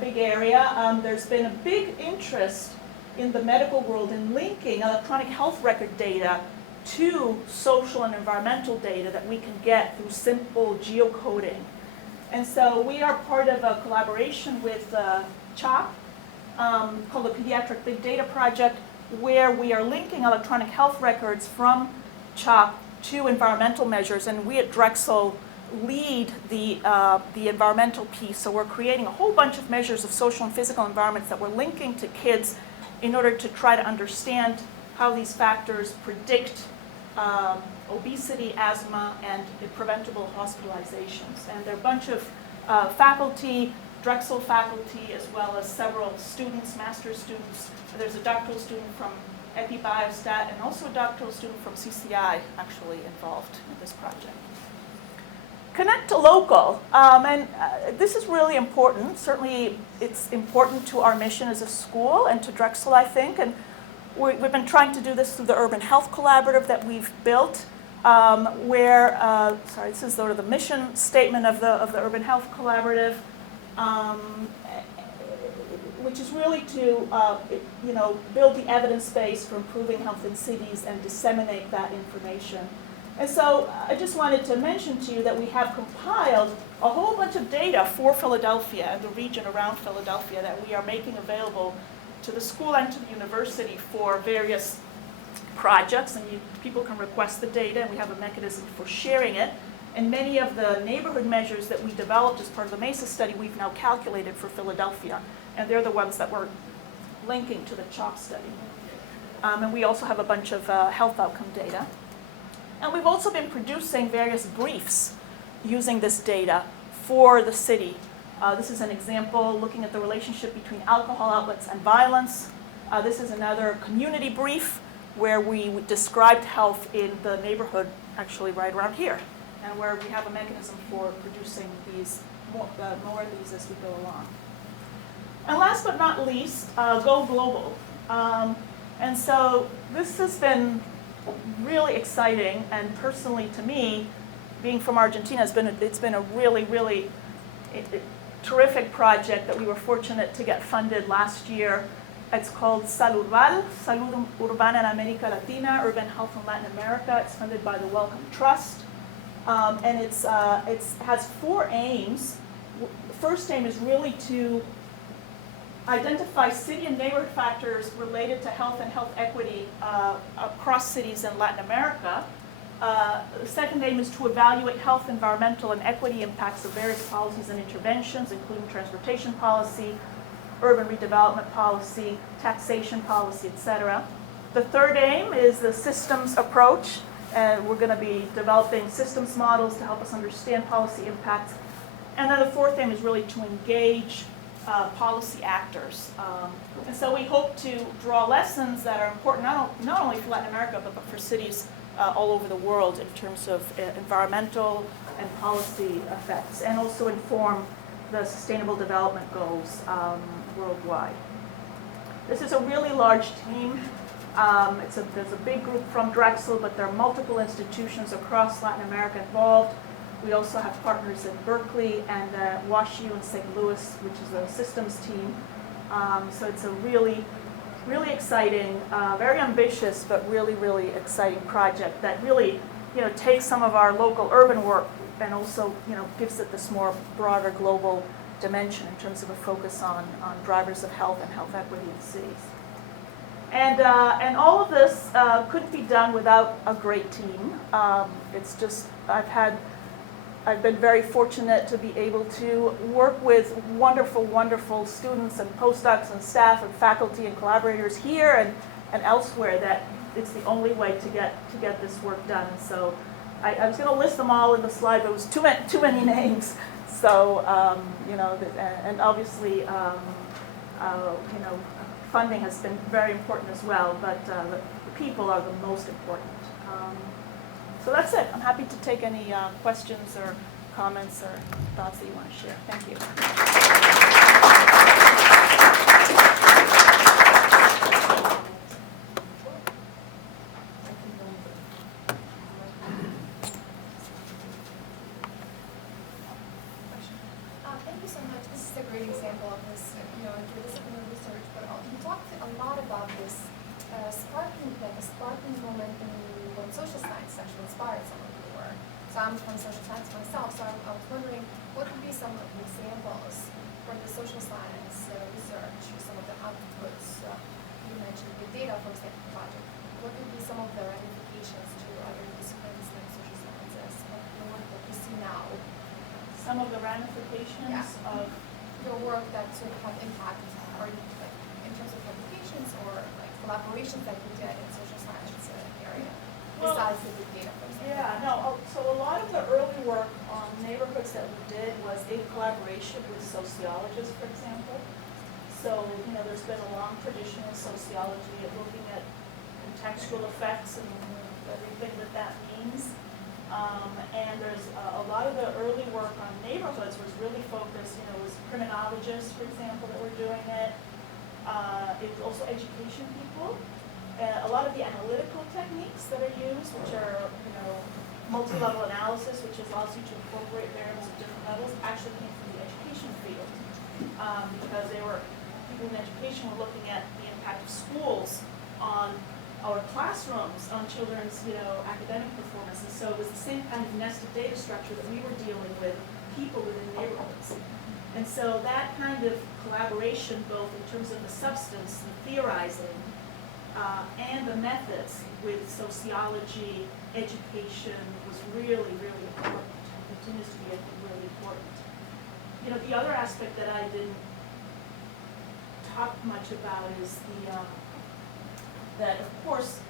big area. There's been a big interest in the medical world in linking electronic health record data to social and environmental data that we can get through simple geocoding. And so we are part of a collaboration with CHOP called the Pediatric Big Data Project, where we are linking electronic health records from CHOP to environmental measures, and we at Drexel lead the environmental piece. So we're creating a whole bunch of measures of social and physical environments that we're linking to kids in order to try to understand how these factors predict obesity, asthma, and preventable hospitalizations. And there are a bunch of faculty, Drexel faculty, as well as several students, master's students. There's a doctoral student from EpiBiostat and also a doctoral student from CCI actually involved in this project. Connect to local, and this is really important. Certainly it's important to our mission as a school and to Drexel, I think, and we've been trying to do this through the Urban Health Collaborative that we've built, this is sort of the mission statement of the Urban Health Collaborative, which is really to build the evidence base for improving health in cities and disseminate that information. And so I just wanted to mention to you that we have compiled a whole bunch of data for Philadelphia and the region around Philadelphia that we are making available to the school and to the university for various projects, and people can request the data, and we have a mechanism for sharing it. And many of the neighborhood measures that we developed as part of the MESA study, we've now calculated for Philadelphia, and they're the ones that we're linking to the CHOP study. And we also have a bunch of health outcome data. And we've also been producing various briefs using this data for the city. This is an example looking at the relationship between alcohol outlets and violence. This is another community brief where we described health in the neighborhood, actually right around here, and where we have a mechanism for producing these more of these as we go along. And last but not least, go global. And so this has been really exciting, and personally to me, being from Argentina, it's been a really, really terrific project that we were fortunate to get funded last year. It's called Salud Urbana en América Latina, Urban Health in Latin America. It's funded by the Wellcome Trust. And it has 4 aims. The first aim is really to identify city and neighborhood factors related to health and health equity across cities in Latin America. The second aim is to evaluate health, environmental, and equity impacts of various policies and interventions, including transportation policy, urban redevelopment policy, taxation policy, etc. The third aim is the systems approach. We're going to be developing systems models to help us understand policy impacts. And then the fourth aim is really to engage policy actors. And so we hope to draw lessons that are important not only for Latin America, but for cities all over the world in terms of environmental and policy effects, and also inform the Sustainable Development Goals worldwide. This is a really large team. There's a big group from Drexel, but there are multiple institutions across Latin America involved. We also have partners in Berkeley and WashU in St. Louis, which is a systems team. So it's a really exciting, very ambitious, but really exciting project that really, takes some of our local urban work and also, gives it this more broader global dimension in terms of a focus on drivers of health and health equity in cities. And all of this couldn't be done without a great team. It's just, I've been very fortunate to be able to work with wonderful students and postdocs and staff and faculty and collaborators here and elsewhere, that it's the only way to get this work done. So I was going to list them all in the slide, but it was too many names. So and obviously funding has been very important as well, but the people are the most important. So that's it. I'm happy to take any questions or comments or thoughts that you want to share. Thank you. Thank you so much. This is a great example of this, interdisciplinary research, but you talked a lot about this sparking moment when social science actually inspired some of your work. So I'm from social science myself, so I was wondering what would be some of the examples from the social science research, some of the outputs. You mentioned big data, for example, project. What would be some of the ramifications to other disciplines like social sciences of the work that we see now? Some of the ramifications of your work that sort of have impact, or like in terms of publications or like collaborations that you did in social science area, besides the big data, for example. Yeah, no. So a lot of the early work on neighborhoods that we did was in collaboration with sociologists, for example. So there's been a long tradition in sociology of looking at contextual effects and everything that means. And there's a lot of the early work on neighborhoods was really focused, it was criminologists, for example, that were doing it. It was also education people. A lot of the analytical techniques that are used, which are, multi-level analysis, which allows you to incorporate variables at different levels, actually came from the education field. Because people in education were looking at the impact of schools on our classrooms, on children's, academic performance. And so it was the same kind of nested data structure that we were dealing with people within neighborhoods. And so that kind of collaboration, both in terms of the substance, the theorizing, and the methods with sociology, education, was really important, and continues to be, I think, really important. The other aspect that I didn't talk much about is that of course,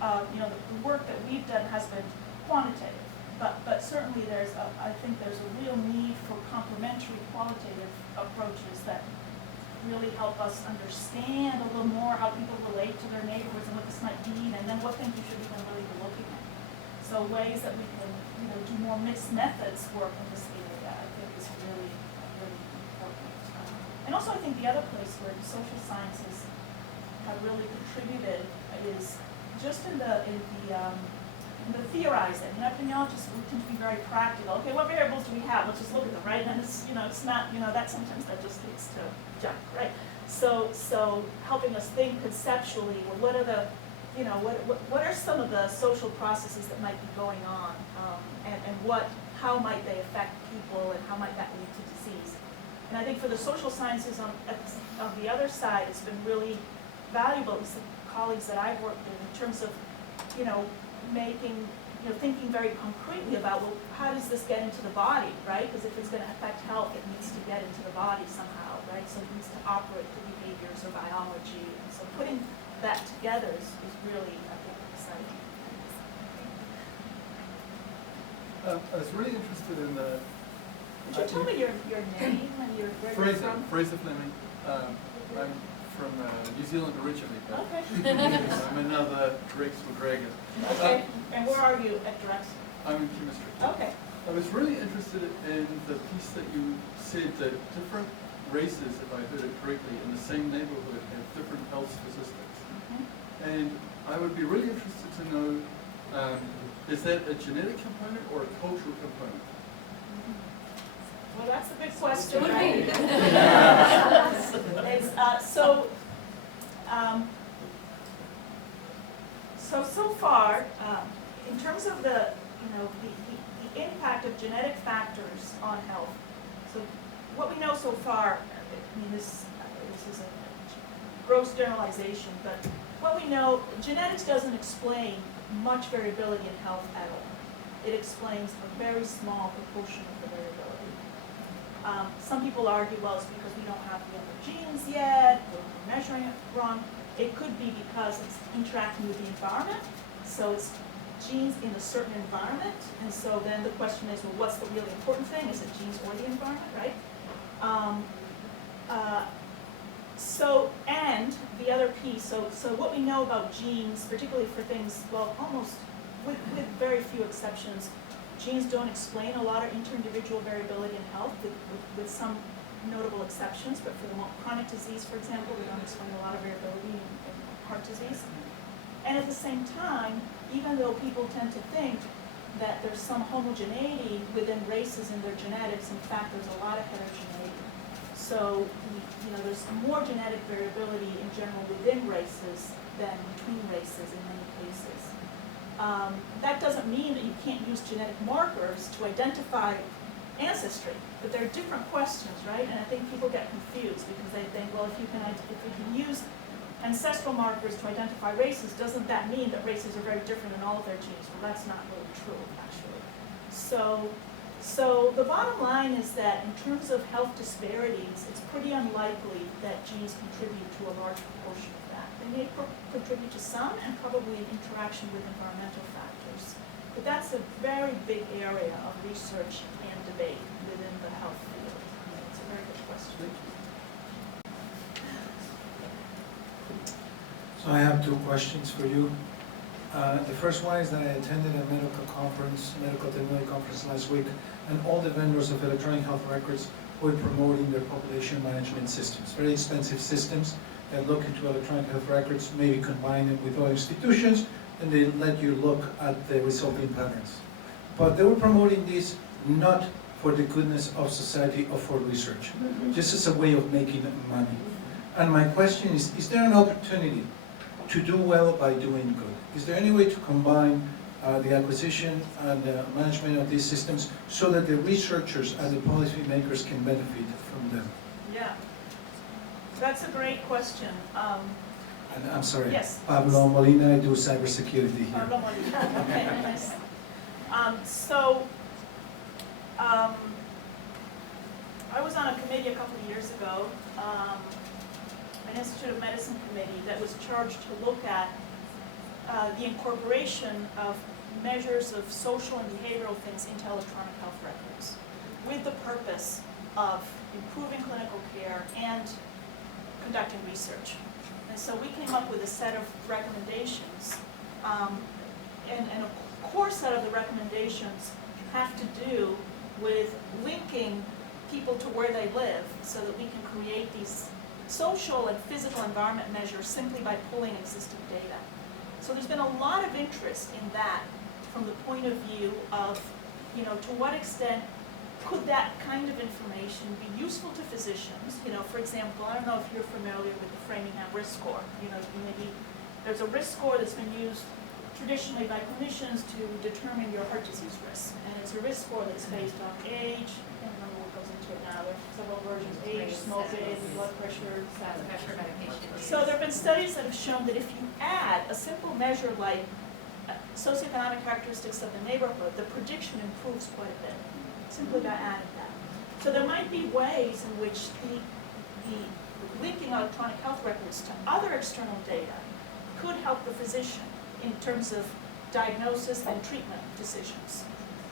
the work that we've done has been quantitative, but certainly I think there's a real need for complementary qualitative approaches that really help us understand a little more how people relate to their neighborhoods and what this might mean, and then what things we should even really be looking at. So ways that we can, do more mixed methods work in this area, I think is really important. And also I think the other place where social sciences have really contributed is just in the the theorizing. You know, epidemiologists we tend to be very practical. Okay, what variables do we have? Let's just look at them, right? And it's, it's not, that sometimes that just leads to junk, right? So helping us think conceptually, well, what are the, what are some of the social processes that might be going on, and how might they affect people, and how might that lead to disease? And I think for the social sciences on the other side, it's been really valuable, at least the colleagues that I've worked with, in terms of, thinking very concretely about, well, how does this get into the body, right? Because if it's going to affect health, it needs to get into the body somehow, right? So it needs to operate the behaviors or biology. And so putting that together is really, I think, exciting. I was really interested in the... Could you tell me your name and where you're from? Fraser Fleming. I'm from New Zealand originally, but Okay. I'm another Rex McGregor. Okay, and where are you at Drexel? I'm in chemistry. Okay. I was really interested in the piece that you said that different races, if I heard it correctly, in the same neighborhood have different health statistics. Mm-hmm. And I would be really interested to know, is that a genetic component or a cultural component? Well, that's a big question. Would Right? be. It's, so far, in terms of the impact of genetic factors on health. So what we know so far, I mean, this is a gross generalization, but what we know, genetics doesn't explain much variability in health at all. It explains a very small proportion of the variability. Some people argue, well, it's because we don't have the other genes yet, we're measuring it wrong. It could be because it's interacting with the environment, so it's genes in a certain environment, and so then the question is, well, what's the really important thing? Is it genes or the environment, right? And the other piece, so what we know about genes, particularly for things, well, almost with very few exceptions, genes don't explain a lot of inter-individual variability in health, with some notable exceptions, but for the chronic disease, for example, they don't explain a lot of variability in heart disease. And at the same time, even though people tend to think that there's some homogeneity within races in their genetics, in fact, there's a lot of heterogeneity. So, there's more genetic variability in general within races than between races in many cases. That doesn't mean that you can't use genetic markers to identify ancestry, but they're different questions, right? And I think people get confused because they think, well, if we can use ancestral markers to identify races, doesn't that mean that races are very different in all of their genes? Well, that's not really true, actually. So the bottom line is that in terms of health disparities, it's pretty unlikely that genes contribute to a large proportion of that. They may contribute to some, and probably in interaction with environmental factors. But that's a very big area of research and debate within the health field. It's a very good question. So I have two questions for you. The first one is that I attended a medical technology conference last week, and all the vendors of electronic health records were promoting their population management systems, very expensive systems that look into electronic health records, maybe combine them with other institutions, and they let you look at the resulting patterns. But they were promoting this not for the goodness of society or for research, just as a way of making money. And my question is there an opportunity to do well by doing good? Is there any way to combine the acquisition and the management of these systems so that the researchers and the policy makers can benefit from them? Yeah, that's a great question. And I'm sorry, Yes. Pablo Molina, I do cybersecurity here. Pablo Molina, okay, nice. I was on a committee a couple of years ago, an Institute of Medicine committee that was charged to look at the incorporation of measures of social and behavioral things into electronic health records with the purpose of improving clinical care and conducting research. And so we came up with a set of recommendations, and a core set of the recommendations have to do with linking people to where they live so that we can create these social and physical environment measures simply by pulling existing data. So there's been a lot of interest in that from the point of view of, you know, to what extent could that kind of information be useful to physicians? You know, for example, I don't know if you're familiar with the Framingham risk score. You know, maybe there's a risk score that's been used traditionally by clinicians to determine your heart disease risk. And it's a risk score that's based on age, I can't remember what goes into it now, there are several versions, age, smoking, blood pressure, status. So there have been studies that have shown that if you add a simple measure like socioeconomic characteristics of the neighborhood, the prediction improves quite a bit, simply by adding that. So there might be ways in which the linking electronic health records to other external data could help the physician in terms of diagnosis and treatment decisions.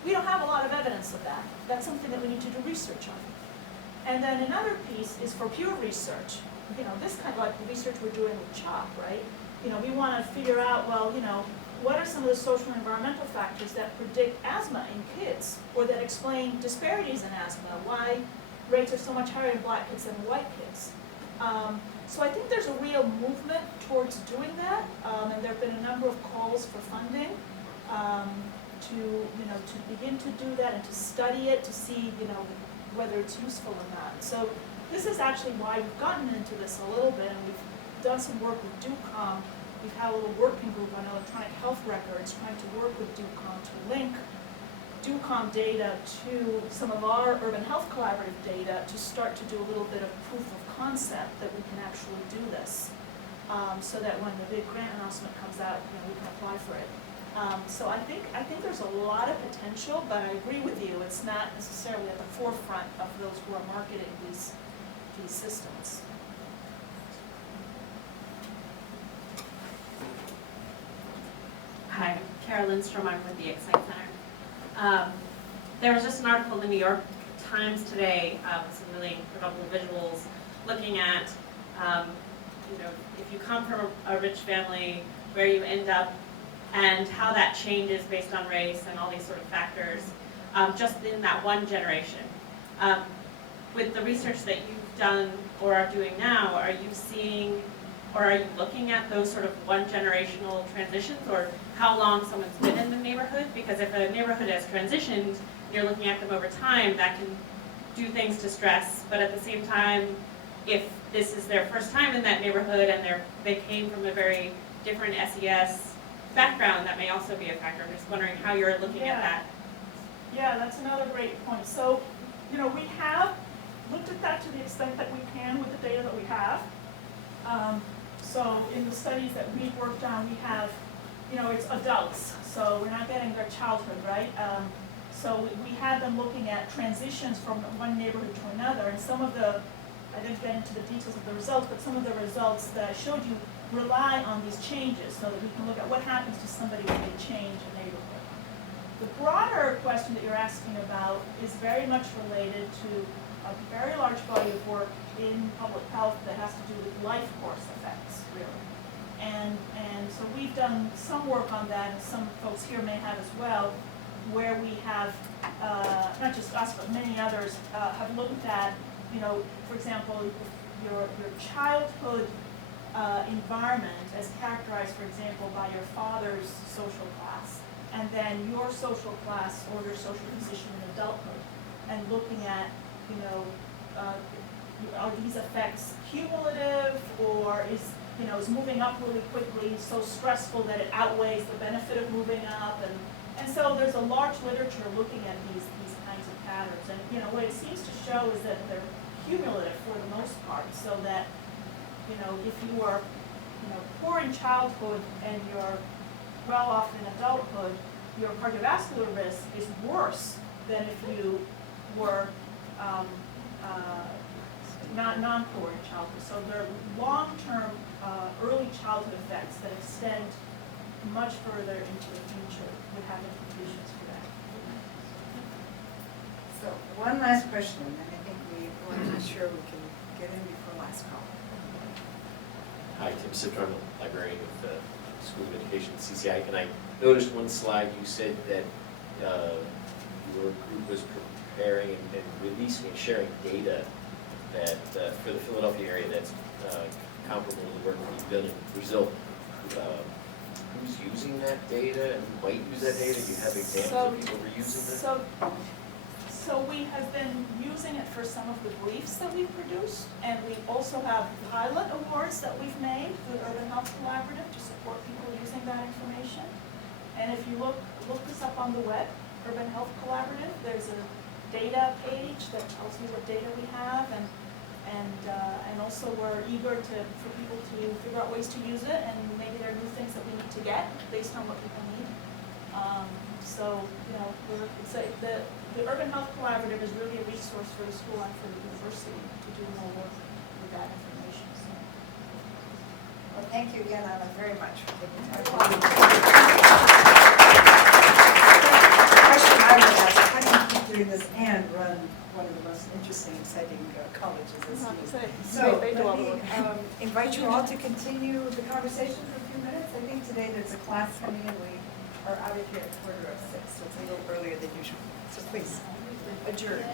We don't have a lot of evidence of that. That's something that we need to do research on. And then another piece is for pure research. You know, this kind of like the research we're doing with CHOP, right? You know, we want to figure out, well, you know, what are some of the social and environmental factors that predict asthma in kids, or that explain disparities in asthma, why rates are so much higher in black kids than in white kids. So I think there's a real movement towards doing that, and there have been a number of calls for funding to, you know, to begin to do that and to study it to see, you know, whether it's useful or not. So this is actually why we've gotten into this a little bit, and we've done some work with DUCOM. We've had a little working group on electronic health records, trying to work with DUCOM to link DUCOM data to some of our urban health collaborative data to start to do a little bit of proof of concept that we can actually do this, so that when the big grant announcement comes out, you know, we can apply for it. So I think there's a lot of potential, but I agree with you, it's not necessarily at the forefront of those who are marketing these systems. Hi, Carolyn Strom, I'm with the Excite Center. There was just an article in the New York Times today with some really incredible visuals looking at, you know, if you come from a rich family, where you end up, and how that changes based on race and all these sort of factors, just in that one generation. With the research that you've done or are doing now, are you seeing, or are you looking at those sort of one-generational transitions, or how long someone's been in the neighborhood? Because if a neighborhood has transitioned, you're looking at them over time, that can do things to stress, but at the same time, if this is their first time in that neighborhood and they came from a very different SES background, that may also be a factor. I'm just wondering how you're looking at that. Yeah, that's another great point. So, you know, we have looked at that to the extent that we can with the data that we have. So in the studies that we've worked on, we have, you know, it's adults, so we're not getting their childhood, right? So we had them looking at transitions from one neighborhood to another, and some of the, I didn't get into the details of the results, but some of the results that I showed you rely on these changes so that we can look at what happens to somebody when they change a neighborhood. The broader question that you're asking about is very much related to a very large body of work in public health that has to do with life course effects, really. And so we've done some work on that, and some folks here may have as well, where we have, not just us, but many others, have looked at, you know, for example, your childhood environment as characterized, for example, by your father's social class, and then your social class or your social position in adulthood, and looking at, you know, are these effects cumulative, or is moving up really quickly so stressful that it outweighs the benefit of moving up, and so there's a large literature looking at these kinds of patterns, and you know what it seems to show is that they're cumulative for the most part, so that, you know, if you are, you know, poor in childhood and you're well off in adulthood, your cardiovascular risk is worse than if you were non-poor in childhood. So there are long-term early childhood effects that extend much further into the future would have implications for that. So one last question, and then I think we want to be sure we can get in before last call. Hi, Tim Citron, librarian with the School of Education at CCI, and I noticed one slide you said that your group was preparing and releasing and sharing data that for the Philadelphia area that's comparable to the work that you've done in Brazil. who's using that data and who might use that data? Do you have examples of people who are using that? So we have been using it for some of the briefs that we've produced, and we also have pilot awards that we've made through the Urban Health Collaborative to support people using that information. And if you look this up on the web, Urban Health Collaborative, there's a data page that tells you what data we have, and also we're eager for people to figure out ways to use it, and maybe there are new things that we need to get based on what people need. So, you know, the Urban Health Collaborative is really a resource for the school and for the university to do more work with that information. So. Well, thank you again, Anna, very much for taking time. Question I would ask, how do you keep doing this and run one of the most interesting, exciting colleges as you do? So let me invite you all to continue the conversation for a few minutes. I think today there's a class coming in. We are out of here at 5:45, so it's a little earlier than usual. So please, adjourn.